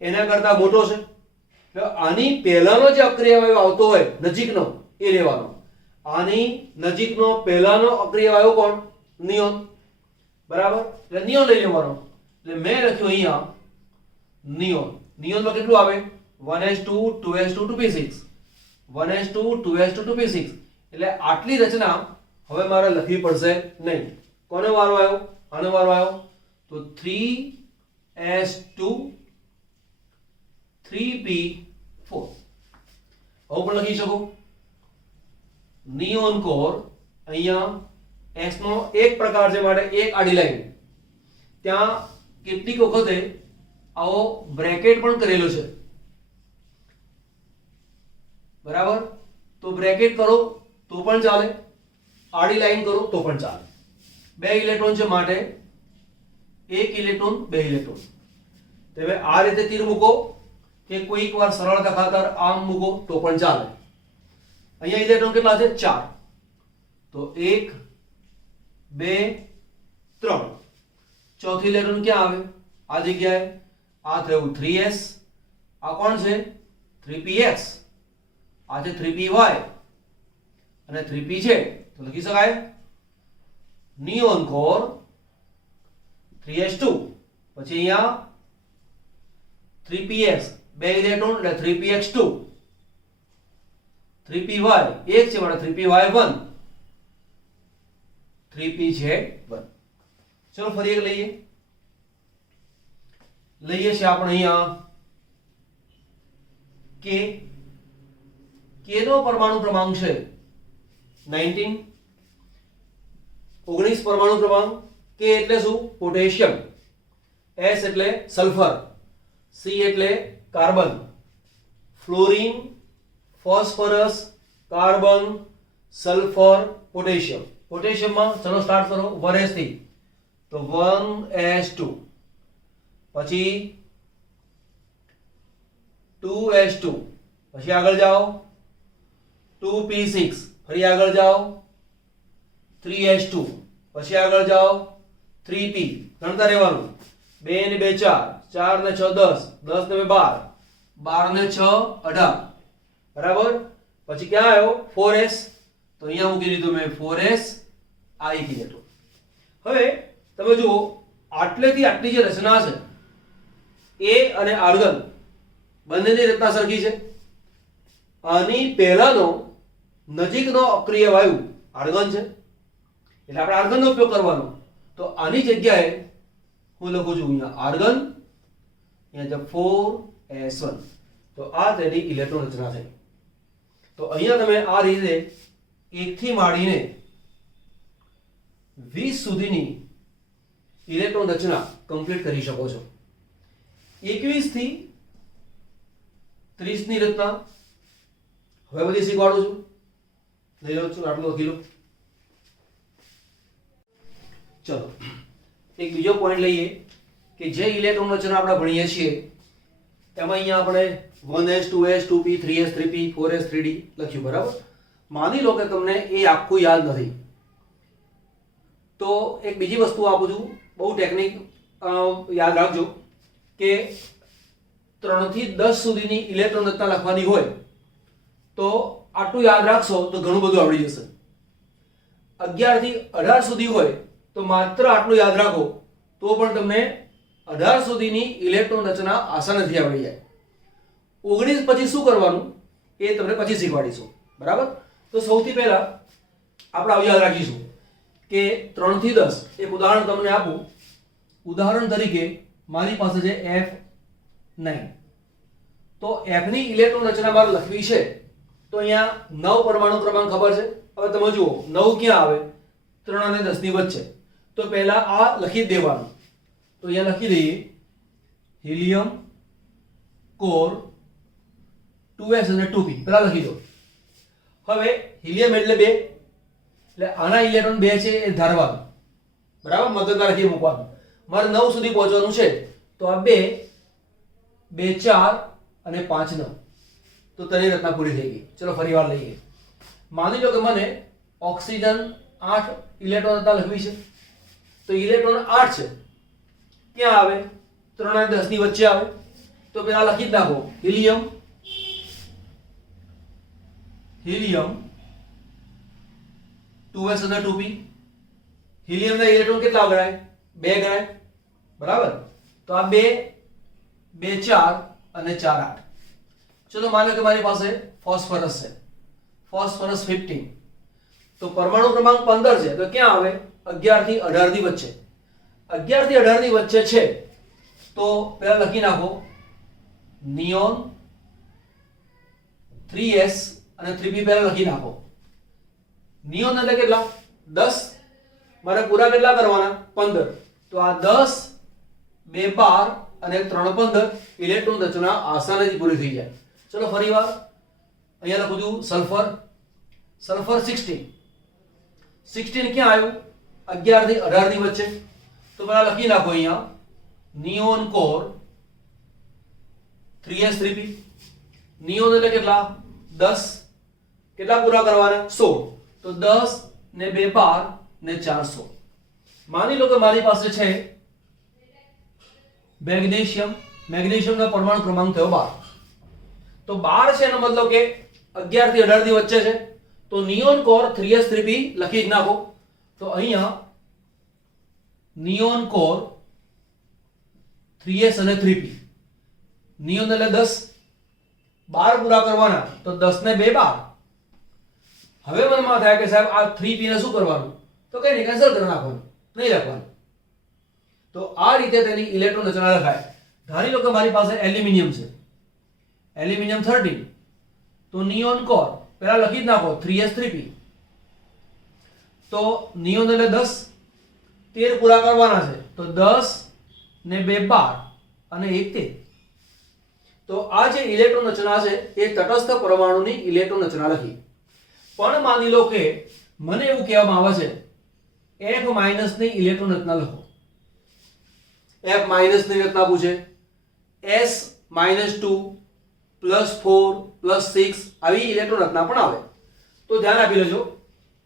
એના કરતા મોટો છે એટલે આની પહેલાનો જે અક્રિય વાયુ આવતો હોય નજીકનો એ લેવાનો આની નજીકનો પહેલાનો અક્રિય વાયુ કોણ નિયોન બરાબર એટલે નિયોન લઈ લેવાનો એટલે મેં લખ્યું અહીંયા નિયોન નિયોનમાં કેટલું આવે 1s2 2s2 2p6 1s2 2s2 2p6 એટલે આટલી રચના હવે મારે લખવી પડશે નહીં કોનો વારો આવ્યો આનો વારો આવ્યો તો 3s2 3p4 આવું પણ લખી શકો નિયોન કોર અહીંયા s નો એક પ્રકાર છે માટે એક આડી લાઈન ત્યાં કેટલીક વખતે આવો બ્રેકેટ પણ કરેલો છે બરાબર તો બ્રેકેટ કરો તો પણ ચાલે આડી લાઈન કરો તો પણ ચાલે બે ઇલેક્ટ્રોન છે માટે એક ઇલેક્ટ્રોન બે ઇલેક્ટ્રોન હવે આ રીતે તીર મૂકો કે કોઈક વાર સરળતા ખાતર આમ મૂકો તો પણ ચાલે અહીંયા ઇલેક્ટ્રોન કેટલા છે 4 તો 1 2 3 ચોથું ઇલેક્ટ્રોન ક્યાં આવે આ જગ્યાએ આ થયું 3s આ કોણ છે 3px આ છે 3py અને 3p છે તો લખી શકાય નિયોન કોર 3s2 પછી અહીંયા 3px બે ઇલેક્ટ્રોન એટલે 3px2 3py એક છે માટે 3py1 3p છે 1 ચલો ફરી એક લઈએ છે આપણે અહીંયા k નો પરમાણુ ક્રમાંક છે 19 પરમાણુ ક્રમાંક k એટલે શું પોટેશિયમ s એટલે સલ્ફર c એટલે carbon fluorine phosphorus carbon sulphur potassium પોટેશિયમમાં ચલો સ્ટાર્ટ કરો 1s થી તો 1s2 પછી 2s2 પછી આગળ જાઓ 2p6 ફરી આગળ જાઓ 3s2 પછી આગળ જાઓ 3p ગણતા રહેવાનું 2 ને 2 4 4 ને 6 10 10 ને 2 12 12 ને 6 18 બરાબર પછી ક્યાં આવ્યો 4s તો અહીંયા મૂકી દીધું મેં 4s આ એક ઇલેક્ટ્રોન હવે તમે જુઓ આટલેથી આટલી જે રચના છે એ અને આર્ગન બંનેની રચના સરખી છે આની પહેલાનો નજીકનો અક્રિય વાયુ આર્ગન છે એટલે આપણે આર્ગનનો ઉપયોગ કરવાનો તો આની જગ્યાએ હું લખું છું અહીંયા આર્ગન અહીંયા 4s1 તો આ તેની ઇલેક્ટ્રોન રચના થઈ તો અહીંયા તમે આ રીતે 1 થી માંડીને 20 સુધીની ઇલેક્ટ્રોન રચના કમ્પ્લીટ કરી શકો છો 21 થી 30 ની રચના હવે બધી શીખવાડું છું લઈ લો છું આટલું લખી લો ચલો એક બીજો પોઈન્ટ લઈએ કે જે ઇલેક્ટ્રોન રચના આપણે ભણીએ છીએ એમાં અહીંયા આપણે 1s 2s 2p 3s 3p 4s 3d લખ્યું બરાબર માની લો કે તમને એ આખું યાદ નથી તો એક બીજી વસ્તુ આપું છું બહુ ટેકનિક યાદ રાખજો કે 3 થી 10 સુધીની ઇલેક્ટ્રોન રચના લખવાની હોય તો આટલું યાદ રાખશો તો ઘણું બધું આવડી જશે 11 થી 18 સુધી હોય તો માત્ર આટલું યાદ રાખો તો પણ તમને 18 સુધીની ઇલેક્ટ્રોન રચના આસાનીથી આવડી જાય. 19 પછી શું કરવાનું એ તમને પછી શીખવાડીશું. બરાબર? તો સૌથી પહેલા આપણે આવું યાદ રાખીશું કે 3 થી 10 એક ઉદાહરણ તમને આપું. ઉદાહરણ તરીકે મારી પાસે છે F9. તો F ની ઇલેક્ટ્રોન રચના મારે લખવી છે. તો અહીંયા 9 પરમાણુ ક્રમાંક ખબર છે. હવે તમે જુઓ 9 ક્યાં આવે? 3 અને 10 ની વચ્ચે. તો પહેલા આ લખી દેવાનું. તો અહીંયા લખી દઈએ હિલિયમ કોર 2s અને 2p. પહેલા લખી દો. હવે હિલિયમ એટલે 2, એટલે આના ઇલેક્ટ્રોન 2 છે એ ધારવાનું. બરાબર? મતલબ લખી મૂકવાનું. મારે 9 સુધી પહોંચવાનું છે. તો આ 2 2 4 અને 5 9. તો તેની રચના પૂરી થઈ ગઈ. ચલો ફરી વાર લઈએ. માની લો કે મને ઓક્સિજન 8 ઇલેક્ટ્રોન રચના લખવી છે. તો ઇલેક્ટ્રોન 8 છે ક્યાં આવે? 3 અને 10 ની વચ્ચે આવે. તો પહેલા લખી જ નાખો હિલિયમ 2s અને 2p. હિલિયમના ઇલેક્ટ્રોન કેટલા ગણાય? 2 ગણાય. બરાબર? તો આ 2 2 4 અને 4 8. ચલો માનો કે મારી પાસે ફોસ્ફરસ છે. ફોસ્ફરસ 15. તો પરમાણુ ક્રમાંક 15 છે. તો ક્યાં આવે? 11 થી 18 ની વચ્ચે. 11 થી 18 ની વચ્ચે છે. તો પહેલા લખી નાખો નિયોન 3s અને 3p. પહેલા લખી નાખો. નિયોન એટલે કેટલા? 10. મારે પૂરા કેટલા કરવાના? 15. તો આ 10 2 12 અને 3 15. ઇલેક્ટ્રોન રચના આસાનીથી પૂરી થઈ જાય. ચલો ફરીવાર અહીંયા લખું છું સલ્ફર. સલ્ફર 16. 16 ક્યાં આવ્યું? 11 થી 18 ની વચ્ચે. તો પહેલા લખી નાખો અહીંયા neon core 3s 3p. Neon એટલે કેટલા? 10. કેટલા પૂરા કરવાના? 16. તો 10 ને 2 12 ને 4 16. માની લો કે મારી પાસે છે મેગ્નેશિયમ. મેગ્નેશિયમનો પરમાણુ ક્રમાંક થયો 12. તો 12 છે એનો મતલબ કે 11 થી 18 ની વચ્ચે છે. તો નિયોન કોર 3s 3p લખી જ નાખો. તો અહીંયા નિયોન કોર 3s અને 3p. નિયોન એટલે 10. 12 પૂરા કરવાના. તો 10 ને 2 12. હવે મનમાં થાય કે સાહેબ આ 3p ને શું કરવાનું? તો કઈ નહીં, કેન્સલ કરી નાખવાનું, નહીં લખવાનું. તો આ રીતે તેની ઇલેક્ટ્રોન રચના લખાય. ધારી લો કે મારી પાસે એલ્યુમિનિયમ છે. એલ્યુમિનિયમ 13. તો નિયોન કોર પહેલા લખી જ નાખો 3s 3p. તો નિયોન એટલે 10. 13 પૂરા કરવાના છે. તો 10 ને 2 12 અને 1 13. તો આ જે ઇલેક્ટ્રોન રચના છે એ તટસ્થ પરમાણુની ઇલેક્ટ્રોન રચના લખી. પણ માની લો કે મને એવું કહેવામાં આવે છે F- ની ઇલેક્ટ્રોન રચના લખો. F- ની રચના પૂછે. S-2 +4 +6 આવી ઇલેક્ટ્રોન રચના પણ આવે. તો ધ્યાન આપી લેજો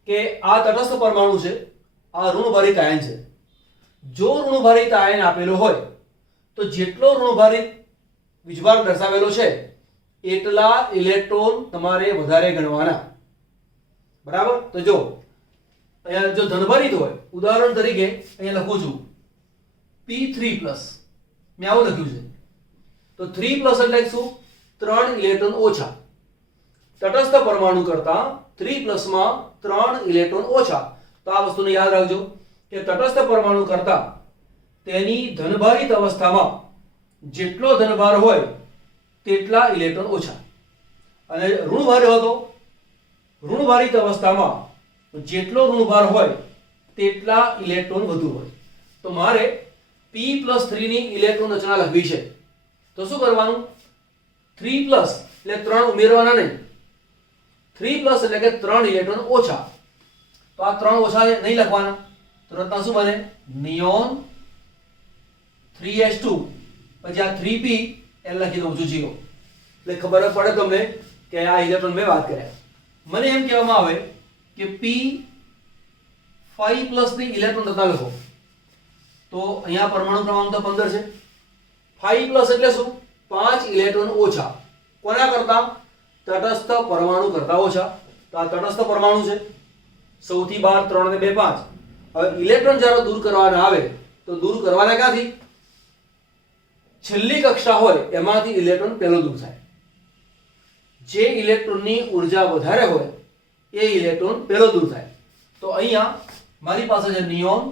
કે આ તટસ્થ પરમાણુ છે. આ ઋણભારિત આયન છે. જો ઋણભારિત આયન આપેલો હોય તો જેટલો ઋણભારિત વીજભાર દર્શાવેલો છે એટલા ઇલેક્ટ્રોન તમારે વધારે ગણવાના. બરાબર? તો જો અહીંયા જો ધનભારિત હોય, ઉદાહરણ તરીકે અહીંયા લખું છું P3+. મેં આવું લખ્યું છે. તો 3+ એટલે શું? 3 ઇલેક્ટ્રોન ઓછા. તટસ્થ પરમાણુ કરતા 3+ માં 3 ઇલેક્ટ્રોન ઓછા. તો આ વસ્તુને યાદ રાખજો કે તટસ્થ પરમાણુ કરતા તેની ધનભારિત અવસ્થામાં જેટલો ધનભાર હોય તેટલા ઇલેક્ટ્રોન ઓછા. અને ઋણભાર હતો, ઋણભારિત અવસ્થામાં જેટલો ઋણભાર હોય તેટલા ઇલેક્ટ્રોન વધુ હોય. તો મારે P+3 ની ઇલેક્ટ્રોન રચના લખવી છે. તો શું કરવાનું? 3+ એટલે 3 ઉમેરવાના નહીં. 3+ એટલે કે 3 ઇલેક્ટ્રોન ઓછા. તો આ 3 ઓછા નહીં લખવાના. તો રચના શું બને? નિયોન 3s2 પછી આ 3p એ લખી દઉં છું 0. એટલે ખબર પડે તમને કે આ ઇલેક્ટ્રોન મેં વાત કર્યા. મને એમ કહેવામાં આવે કે P5+ ની ઇલેક્ટ્રોન રચના લખો. તો અહીંયા પરમાણુ ક્રમાંક તો 15 છે. 5+ એટલે શું? 5 ઇલેક્ટ્રોન ઓછા. કોના કરતા? તટસ્થ પરમાણુ કરતા ઓછા. તો આ તટસ્થ પરમાણુ છે. સૌથી બહાર 3 અને 2 5. હવે ઇલેક્ટ્રોન જ્યારે દૂર કરવાના આવે તો દૂર કરવાના ક્યાંથી? છેલ્લી કક્ષા હોય એમાંથી ઇલેક્ટ્રોન પહેલો દૂર થાય. જે ઇલેક્ટ્રોનની ઉર્જા વધારે હોય એ ઇલેક્ટ્રોન પહેલો દૂર થાય. તો અહીંયા મારી પાસે છે નિયોન,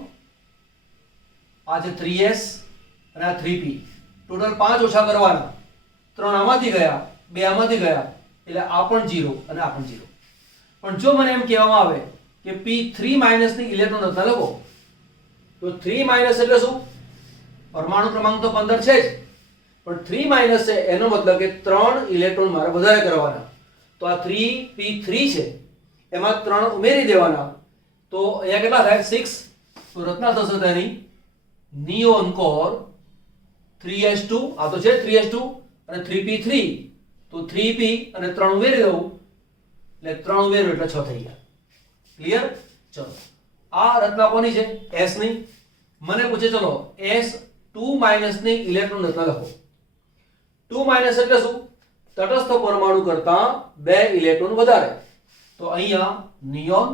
આ છે 3s અને આ 3p. ટોટલ 5 ઓછા કરવાના. 3 આમાંથી ગયા, 2 આમાંથી ગયા, એટલે આ પણ 0 અને આ પણ 0. પણ જો મને એમ કહેવામાં આવે કે p3 ની ઇલેક્ટ્રોન રચના લખો, તો 3 માઇનસ એટલે શું? પરમાણુ ક્રમાંક તો 15 છે જ, પણ 3 માઇનસ છે એનો મતલબ કે 3 ઇલેક્ટ્રોન મારે વધારે કરવાના. તો આ 3p3 છે એમાં 3 ઉમેરી દેવાના. તો અહીંયા કેટલા થાય? 6. તો રચના થશે તેની નિયોન કોર 3s2, આ તો છે 3s2 અને 3p3. તો 3p અને 3 ઉમેરી દઉં એટલે 3 ઉમેરું એટલે 6 થઈ ગયા. ક્લિયર? ચલો, આ રચના કોની છે? s ની. મને પૂછે ચલો s2 ની ઇલેક્ટ્રોન રચના લખો. 2 એટલે શું? તટસ્થ પરમાણુ કરતા 2 ઇલેક્ટ્રોન વધારે. તો અહીંયા નિયોન,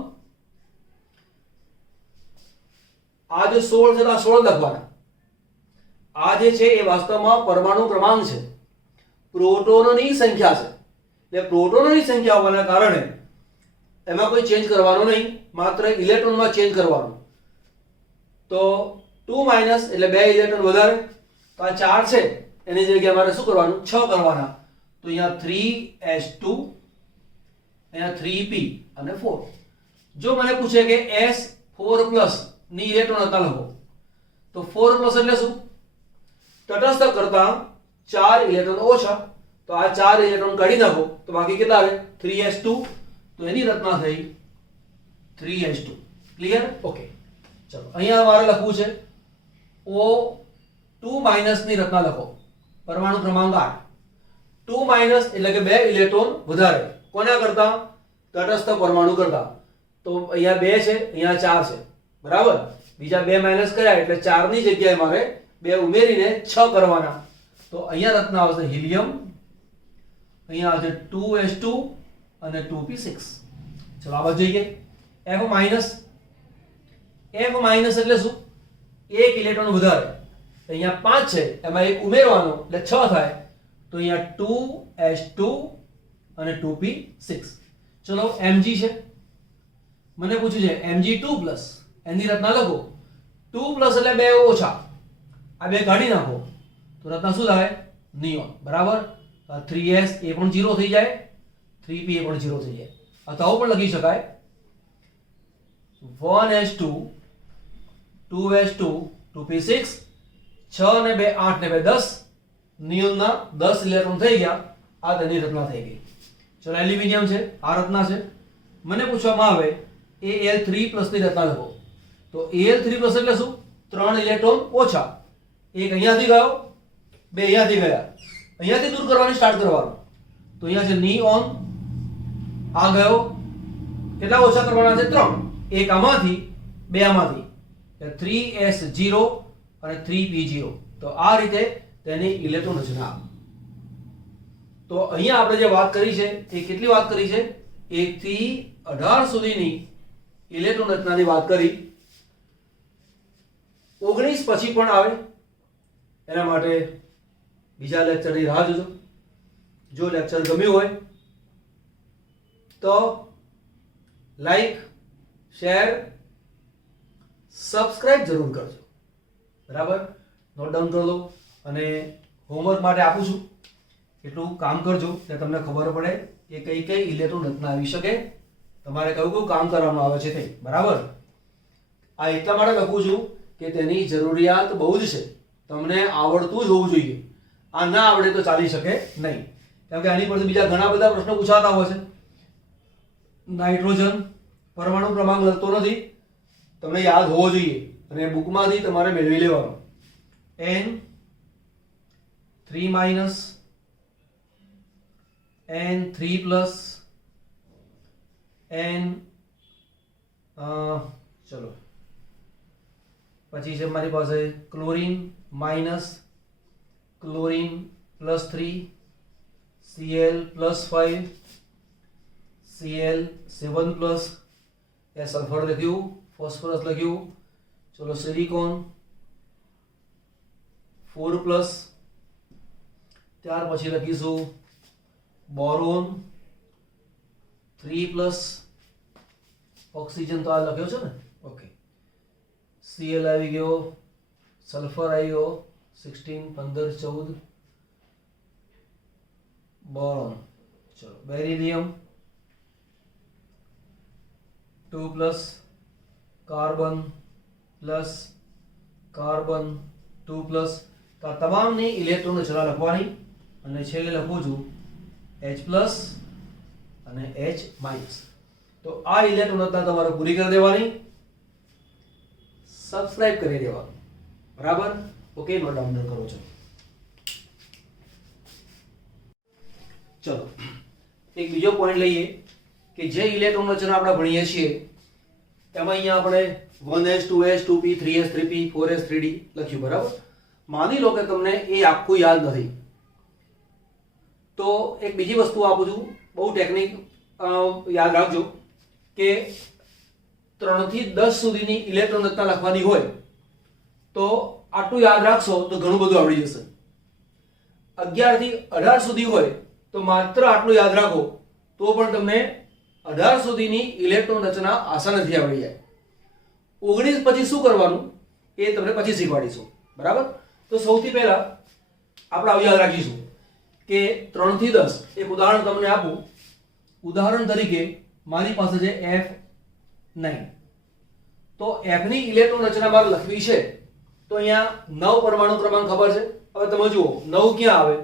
આ જે 16 છે તો આ 16 લખવાના. આ જે છે એ વાસ્તવમાં પરમાણુ ક્રમાંક છે, પ્રોટોનની સંખ્યા છે. એટલે પ્રોટોનની સંખ્યા હોવાના કારણે એમાં કોઈ ચેન્જ કરવાનો નહીં, માત્ર ઇલેક્ટ્રોનમાં ચેન્જ કરવાનું. તો 2 એટલે 2 ઇલેક્ટ્રોન વધારે. તો આ 4 છે એની જગ્યાએ મારે શું કરવાનું? 6 કરવાના. તો અહીંયા 3s2, અહીંયા 3p અને 4. જો મને પૂછે કે s4+ ની ઇલેક્ટ્રોન રચના લખો, તો 4+ એટલે શું? તટસ્થ કરતા 4 ઇલેક્ટ્રોન ઓછા. તો આ 4 ઇલેક્ટ્રોન કાઢી નાખો તો બાકી કેટલા રહે? 3s2. તો એની રચના થઈ 3s2. ક્લિયર? ઓકે. ચલો, અહીંયા મારે લખવું છે O2 ની રચના લખો. પરમાણુ ક્રમાંક 8. 2 એટલે કે 2 ઇલેક્ટ્રોન વધારે. કોના કરતા? તટસ્થ પરમાણુ કરતા. તો અહીંયા 2 છે, અહીંયા 4 છે, બરાબર. બીજા 2 માઈનસ કર્યા એટલે 4 ની જગ્યાએ મારે 2 ઉમેરીને 6 કરવાના. તો અહીંયા રચના આવશે હિલિયમ, અહીંયા આવશે 2s2 અને 2p6. ચલો આ બાજુ જઈએ. f માઈનસ એટલે શું? 1 ઇલેક્ટ્રોન વધારે. અહીંયા 5 છે એમાં 1 ઉમેરવાનો એટલે 6 થાય. તો અહીંયા 2s2 અને 2p6. ચલો mg છે, મને પૂછ્યું છે mg2+, એની રચના લખો. 2+ એટલે 2 ઓછા, આ 2 કાઢી નાખો તો રચના શું થાય? નિયોન, બરાબર. 3s એ પણ 0 થઈ જાય, 3p એ પણ 0 થઈ જાય. અથવા પણ લખી શકાય 1s2 2s2 2p6. 6 ને 2 8 ને 2 10. નિયોનના 10 ઇલેક્ટ્રોન થઈ ગયા. આ તેની રચના થઈ ગઈ. ચલો એલ્યુમિનિયમ છે, આ રચના છે. મને પૂછવામાં આવે Al3+ ની રચના લખો. તો Al3+ એટલે શું? 3 ઇલેક્ટ્રોન ઓછા. એક અહીંયાથી ગયો, 2 અહીંયાથી ગયા. અહીંયાથી દૂર કરવાની સ્ટાર્ટ કરવાનું. તો અહીંયા છે નિયોન, આ ગયો, કેટલા ઓછા કરવાના છે? 3. એક આમાંથી, 2 આમાંથી. 3s0 અને 3p0. તો આ રીતે તેની ઇલેક્ટ્રોન રચના. તો અહીંયા આપણે જે વાત કરી છે એ કેટલી વાત કરી છે? 1 થી 18 સુધીની ઇલેક્ટ્રોન રચનાની વાત કરી. 19 પછી પણ આવે, એના માટે બીજા લેક્ચરની રાહ જોજો. જો લેક્ચર ગમ્યું હોય તો લાઈક, શેર, સબસ્ક્રાઇબ જરૂર કરજો, બરાબર. નોટ ડાઉન કરી લો. અને હોમવર્ક માટે આપું છું, એટલું કામ કરજો એટલે તમને ખબર પડે કે કઈ કઈ ઇલેક્ટ્રોન રચના આવી શકે, તમારે કયું કયું કામ કરવાનું આવે છે તે, બરાબર. આ એટલા માટે લખું છું કે તેની જરૂરિયાત બહુ જ છે. તમને આવડતું જ હોવું જોઈએ. આ ના આવડે તો ચાલી શકે નહીં, કેમ કે આની પરથી બીજા ઘણા બધા પ્રશ્નો પૂછાતા હોય છે. નાઇટ્રોજન પરમાણુ ક્રમાંક લખતો નથી, તમને યાદ હોવો જોઈએ અને બુકમાંથી તમારે મેળવી લેવાનો. N3 N3+, N ચલો પછી છે મારી પાસે chlorine minus, chlorine +3, Cl +5, Cl7+, એ સલ્ફર લખ્યું, ફોસ્ફરસ લખ્યું. ચલો સિલિકોન 4+, ત્યાર પછી લખીશું બોરોન 3+, ઓક્સિજન તો આ લખ્યો છે ને, ઓકે, Cl આવી ગયો, સલ્ફર આવી ગયો 16, 15, 14, બોરોન, ચલો બેરિલિયમ 2+, કાર્બન પ્લસ, કાર્બન 2+, તો આ તમામની ઇલેક્ટ્રોન રચના લખવાની અને છેલ્લે લખું છું H+ અને H-. તો આ ઇલેક્ટ્રોન રચના તમારે પૂરી કરી દેવાની, સબસ્ક્રાઇબ કરી દેવાનું, બરાબર, ઓકે, નોટ ડાઉન કરો છો. ચલો એક બીજો પોઈન્ટ લઈએ કે જે ઇલેક્ટ્રોન રચના આપણે ભણીએ છીએ એમાં અહીંયા આપણે 1s 2s 2p 3s 3p 4s 3d લખ્યું, બરાબર. માની લો કે તમને એ આખું યાદ નથી, તો એક બીજી વસ્તુ આપું છું, બહુ ટેકનિક યાદ રાખજો કે 3 થી 10 સુધીની ઇલેક્ટ્રોન રચના લખવાની હોય તો આટલું યાદ રાખશો તો ઘણું બધું આવડી જશે. 11 થી 18 સુધી હોય તો માત્ર આટલું યાદ રાખો તો પણ તમને 18 સુધીની ઇલેક્ટ્રોન રચના આસાનીથી આવડી જાય. 19 પછી શું કરવાનું એ તમને પછી શીખવાડીશું, બરાબર. તો સૌથી પહેલા આપણે આવું યાદ રાખીશું કે 3 થી 10, એક ઉદાહરણ તમને આપું. ઉદાહરણ તરીકે મારી પાસે છે F9, તો F ની ઇલેક્ટ્રોન રચના મારે લખવી છે તો અહીંયા 9 પરમાણુ ક્રમાંક ખબર છે. હવે તમે જુઓ 9 ક્યાં આવે?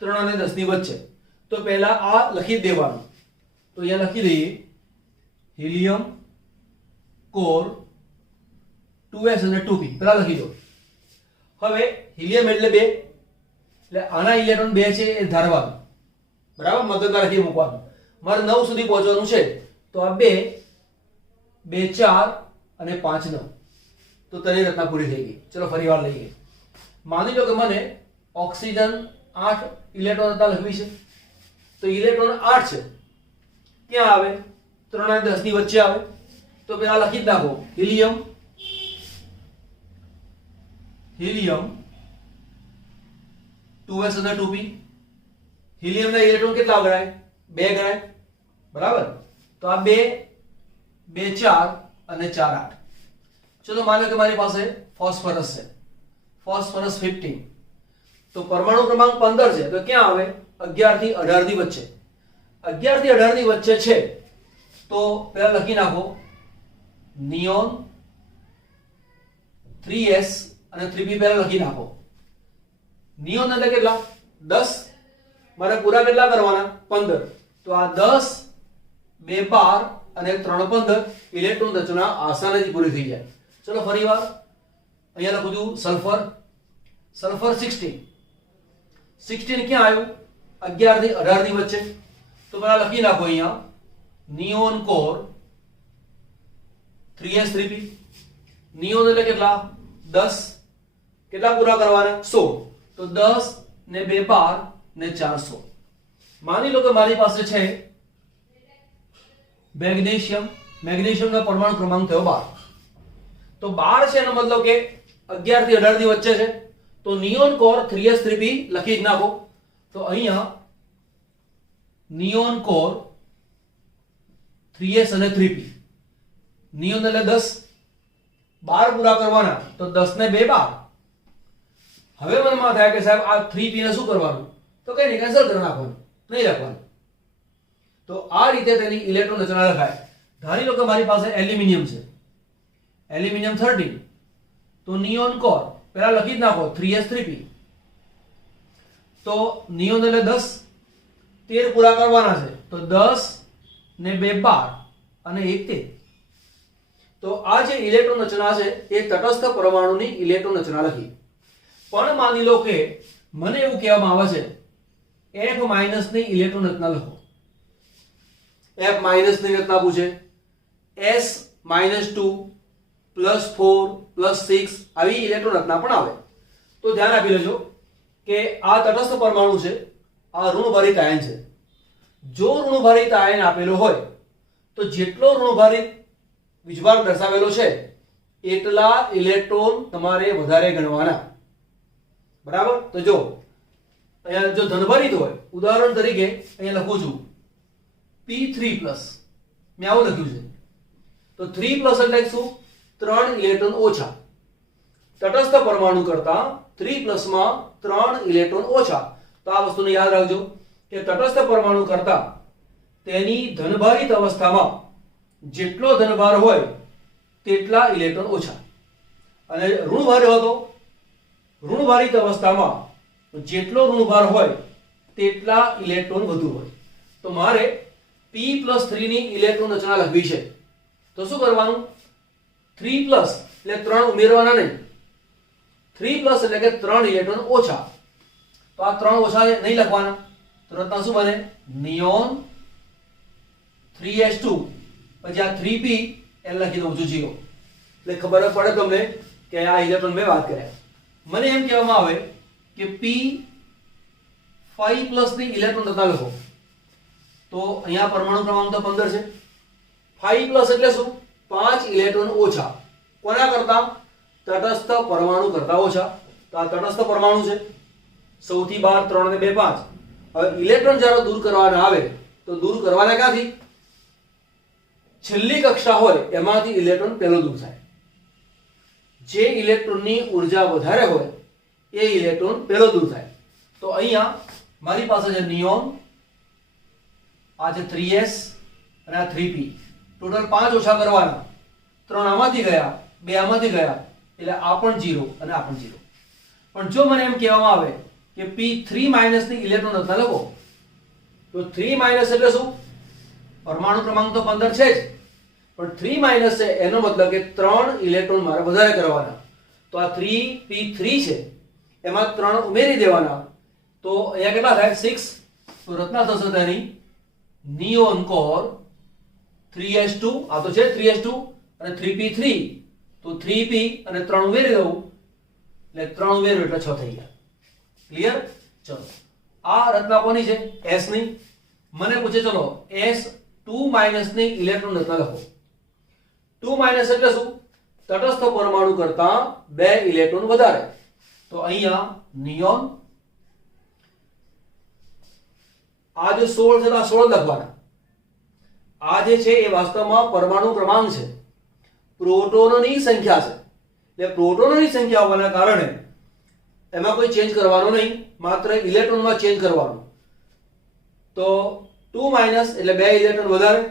3 અને 10 ની વચ્ચે. તો પહેલા આ લખી દેવાનું, તો અહીંયા લખી દઈએ હિલિયમ કોર 2s અને 2p, પહેલા લખી દો. હવે હિલિયમ એટલે 2, એટલે આના ઇલેક્ટ્રોન 2 છે એ ધારવાનું, બરાબર, મતલબ લખી મૂકવાનું. મારે 9 સુધી પહોંચવાનું છે તો આ 2 2 4 અને 5 9, તો તેની રચના પૂરી થઈ ગઈ. ચલો ફરી વાર લઈએ. માની લો કે મને ઓક્સિજન 8 ઇલેક્ટ્રોન રચના લખવી છે, તો ઇલેક્ટ્રોન 8 છે, ક્યાં આવે? 3 અને 10 ની વચ્ચે આવે. તો પહેલા લખી જ નાખો હિલિયમ 2s અને 2p. હિલિયમના ઇલેક્ટ્રોન કેટલા ગણાય? 2 ગણાય, બરાબર. તો આ 2 2 4 અને 4 8. ચલો માનો કે મારી પાસે ફોસ્ફરસ છે, ફોસ્ફરસ 15, તો પરમાણુ ક્રમાંક 15 છે, તો ક્યાં આવે? 11 થી 18 ની વચ્ચે. 11 થી 18 ની વચ્ચે છે તો પહેલા લખી નાખો નિયોન 3s અને 3p, પહેલા લખી નાખો. નિયોન એટલે કેટલા? 10, મારે પૂરા કેટલા કરવાના? 15. તો આ 10 2 12 અને 3 15 ઇલેક્ટ્રોન રચના આસાનીથી પૂરી થઈ જાય. ચલો ફરીવાર અહીંયા લખું છું સલ્ફર 16. 16 ક્યાં આવ્યું? 11 થી 18 ની વચ્ચે. તો પહેલા લખી નાખો અહીંયા neon core 3s 3p. Neon એટલે કેટલા? 10, કેટલા પૂરા કરવાના? 100. તો 10 ને 2 12 ને 400. માની લો કે મારી પાસે છે મેગ્નેશિયમ. મેગ્નેશિયમનો પરમાણુ ક્રમાંક થયો 12. તો 12 છે એનો મતલબ કે 11 થી 18 ની વચ્ચે છે, તો નિયોન કોર 3s 3p લખી જ નાખો. તો અહીંયા નિયોન કોર 3s અને 3p. નિયોન એટલે 10, 12 પૂરા કરવાના, તો 10 ને 2 12. હવે મનમાં થાય કે સાહેબ આ 3p ને શું કરવાનું? તો કઈ નહીં, કેન્સલ કરી નાખવાનું, નહીં લખવાનું. તો આ રીતે તેની ઇલેક્ટ્રોન રચના લખાય. ધારી લો કે મારી પાસે એલ્યુમિનિયમ છે, એલ્યુમિનિયમ 13, તો નિયોન કોર પહેલા લખી જ નાખો 3s 3p. તો નિયોન એટલે 10, 13 પૂરા કરવાના છે, તો 10 ને 2 12 અને 1 13. તો આ જે ઇલેક્ટ્રોન રચના છે એ તટસ્થ પરમાણુની ઇલેક્ટ્રોન રચના લખી. પણ માની લો કે મને એવું કહેવામાં આવે છે F- ની ઇલેક્ટ્રોન રચના લખો. F- ની રચના પૂછે, S-2 +4 +6 આવી ઇલેક્ટ્રોન રચના પણ આવે. તો ધ્યાન આપી લેજો કે આ તટસ્થ પરમાણુ છે, આ ઋણભારિત આયન છે. જો ઋણભારિત આયન આપેલો હોય તો જેટલો ઋણભારિત વીજભાર દર્શાવેલો છે એટલા ઇલેક્ટ્રોન તમારે વધારે ગણવાના, બરાબર. તો જો અહીંયા જો ધનભારિત હોય, ઉદાહરણ તરીકે અહીંયા લખું છું P3+, મેં આવું લખ્યું છે. તો 3+ એટલે શું? 3 ઇલેક્ટ્રોન ઓછા. તટસ્થ પરમાણુ કરતા 3+ માં 3 ઇલેક્ટ્રોન ઓછા. તો આ વસ્તુને યાદ રાખજો કે તટસ્થ પરમાણુ કરતા તેની ધનભારિત અવસ્થામાં જેટલો ધનભાર હોય તેટલા ઇલેક્ટ્રોન ઓછા, અને ઋણભાર હતો ઋણભારિત અવસ્થામાં જેટલો ઋણભાર હોય તેટલા ઇલેક્ટ્રોન વધુ હોય. તો મારે P+3 ની ઇલેક્ટ્રોન રચના લખવી છે. તો શું કરવાનું? 3+ એટલે 3 ઉમેરવાના નહીં. 3+ એટલે કે 3 ઇલેક્ટ્રોન ઓછા. તો આ 3 ઓછા નહીં લખવાના. તો રચના શું બને? નિયોન 3s2 પછી આ 3p l લખી દઉં છું 0. એટલે ખબર પડે તમને કે આ ઇલેક્ટ્રોન મેં વાત કર્યા. મને એમ કહેવામાં આવે કે P5+ ની ઇલેક્ટ્રોન રચના લખો. તો અહીંયા પરમાણુ ક્રમાંક તો 15 છે. 5+ એટલે શું? 5 ઇલેક્ટ્રોન ઓછા. કોના કરતા? તટસ્થ પરમાણુ કરતા ઓછા. તો આ તટસ્થ પરમાણુ છે. સૌથી બહાર 3 અને 2 5. હવે ઇલેક્ટ્રોન જ્યારે દૂર કરવાના આવે તો દૂર કરવાના ક્યાંથી? છેલ્લી કક્ષા હોય એમાંથી ઇલેક્ટ્રોન પહેલો દૂર થાય. જે ઇલેક્ટ્રોનની ઉર્જા વધારે હોય એ ઇલેક્ટ્રોન પહેલો દૂર થાય. તો અહીંયા મારી પાસે છે નિયોન, આ છે 3s અને આ 3p. ટોટલ 5 ઓછા કરવાના. 3 આમાંથી ગયા, 2 આમાંથી ગયા, એટલે આ પણ 0 અને આ પણ 0. પણ જો મને એમ કહેવામાં આવે કે P3- ની ઇલેક્ટ્રોન રચના લખો, તો 3- એટલે શું? પરમાણુ ક્રમાંક તો 15 છે જ, પણ 3- છે એનો મતલબ કે 3 ઇલેક્ટ્રોન મારે વધારે કરવાના. તો આ 3p3 છે એમાં 3 ઉમેરી દેવાના. તો અહીંયા કેટલા થાય? 6. તો રચના થશે તેની નિયોન કોર 3s2, આ તો છે 3s2 અને 3p3. તો 3p અને 3 ઉમેરી દઉં એટલે 3 ઉમેર્યું એટલે 6 થઈ ગયા. ક્લિયર? ચલો, આ રચના કોની છે? s ની. મને પૂછે ચલો s2- ની ઇલેક્ટ્રોન રચના લખો. 2- એટલે શું? તટસ્થ પરમાણુ કરતા 2 ઇલેક્ટ્રોન વધારે. તો અહીંયા નિયોન, આ જે 16 છે તો આ 16 લખવાના. આ જે છે એ વાસ્તવમાં પરમાણુ ક્રમાંક છે, પ્રોટોનની સંખ્યા છે. એટલે પ્રોટોનની સંખ્યા હોવાના કારણે એમાં કોઈ ચેન્જ કરવાનો નહીં, માત્ર ઇલેક્ટ્રોનમાં ચેન્જ કરવાનું. તો 2- એટલે 2 ઇલેક્ટ્રોન વધારે.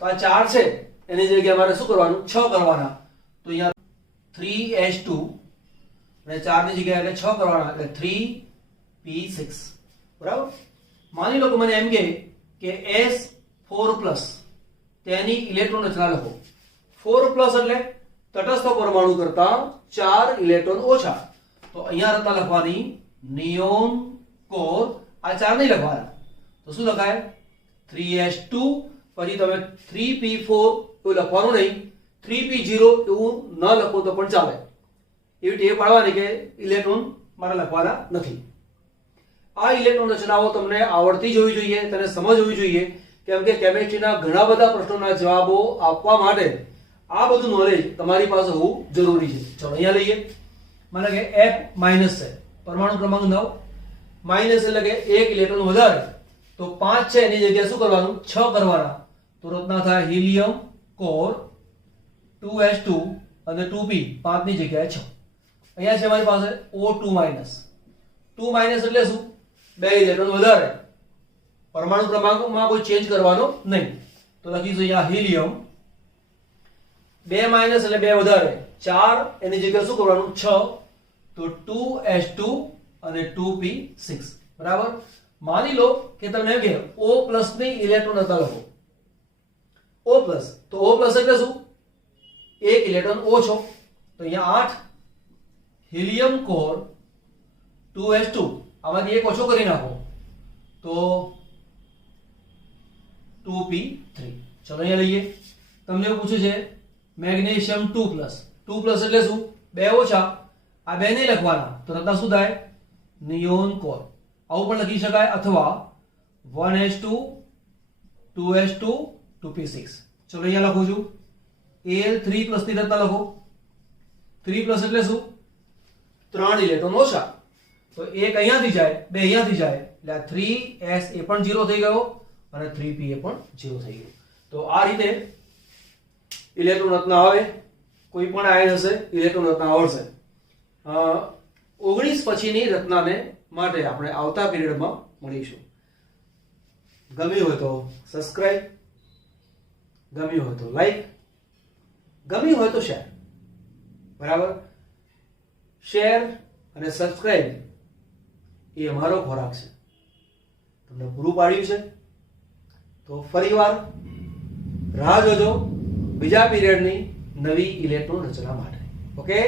તો આ 4 છે એની જગ્યાએ મારે શું કરવાનું? 6 કરવાના. તો અહીંયા 3s2 અને 4 ની જગ્યાએ એટલે 6 કરવાના, એટલે 3p6. બરાબર? માની લો કે મને એમ કે s4+ તેની ઇલેક્ટ્રોન રચના લખો. 4+ એટલે તટસ્થ પરમાણુ કરતા 4 ઇલેક્ટ્રોન ઓછા. તો અહીંયા રચના લખવાની નિયોન કોર, આ 4 નહીં લખવાના. તો શું લખાય? 3s2 પછી તમે 3p4 એવું લખવાનું નહીં. 3p0 એવું ન લખો તો પણ ચાલે. એવી ટેવ પાડવાની કે ઇલેક્ટ્રોન મારે લખવાના નથી. આ ઇલેક્ટ્રોન રચનાઓ તમને આવડતી જ હોવી જોઈએ, તેને સમજ હોવી જોઈએ, કેમ કે કેમિસ્ટ્રીના ઘણા બધા પ્રશ્નોના જવાબો આપવા માટે આ બધું નોલેજ તમારી પાસે હોવું જરૂરી છે. ચલો અહીંયા લઈએ. માનો કે F- છે, પરમાણુ ક્રમાંક 9. માઇનસ એટલે કે 1 ઇલેક્ટ્રોન વધારે. તો 5 છે એની જગ્યાએ શું કરવાનું? 6 કરવાના. તો રચના થાય હિલિયમ કોર 2s2 અને 2p, 5 ની જગ્યાએ 6. અહીંયા છે મારી પાસે O2-. 2- એટલે શું? 2 ઇલેક્ટ્રોન વધારે. પરમાણુ ક્રમાંકમાં કોઈ ચેન્જ કરવાનો નહીં. તો લખીશું અહીંયા હિલિયમ. 2- એટલે 2 વધારે. 4 એની જગ્યાએ શું કરવાનું? 6. તો 2s2 અને 2p6. બરાબર? માની લો કે તમને એમ કે O+ ની ઇલેક્ટ્રોન રચના લખો. O+, તો O+ એટલે શું? 1 ઇલેક્ટ્રોન ઓછો. તો અહીંયા 8 હિલિયમ કોર 2s2, આમાંથી 1 ઓછો કરી નાખો તો 2p3. ચલો અહીંયા લઈએ. તમને એવું પૂછ્યું છે મેગ્નેશિયમ 2+. 2+ એટલે શું? 2 ઓછા. આ 2 નહીં લખવાના. તો રચના શું થાય? Neon core. આવું પણ લખી શકાય, અથવા 1s2 2s2 2p6. ચલો અહીંયા લખું છું Al3+ ની રચના લખો. 3+ એટલે શું? 3 ઇલેક્ટ્રોન ઓછા. તો એક અહીંયાથી જાય, બે અહીંયાથી જાય, એટલે આ 3s એ પણ 0 થઈ ગયો અને 3p એ પણ 0 થઈ ગયો. તો આ રીતે ઇલેક્ટ્રોન રચના આવે, કોઈ પણ આયન હશે ઇલેક્ટ્રોન રચના આવડશે. 19 પછીની રચનાને માટે આપણે આવતા પીરિયડમાં મળીશું. ગમ્યું હોય તો સબસ્ક્રાઇબ, ગમ્યું હોય તો લાઈક, ગમ્યું હોય તો શેર. બરાબર, શેર અને સબસ્ક્રાઇબ એ અમારો ખોરાક છે, તમને પૂરું પાડ્યું છે. તો ફરીવાર રાહ જોજો બીજા પીરિયડની નવી ઇલેક્ટ્રોન રચના માટે. ઓકે.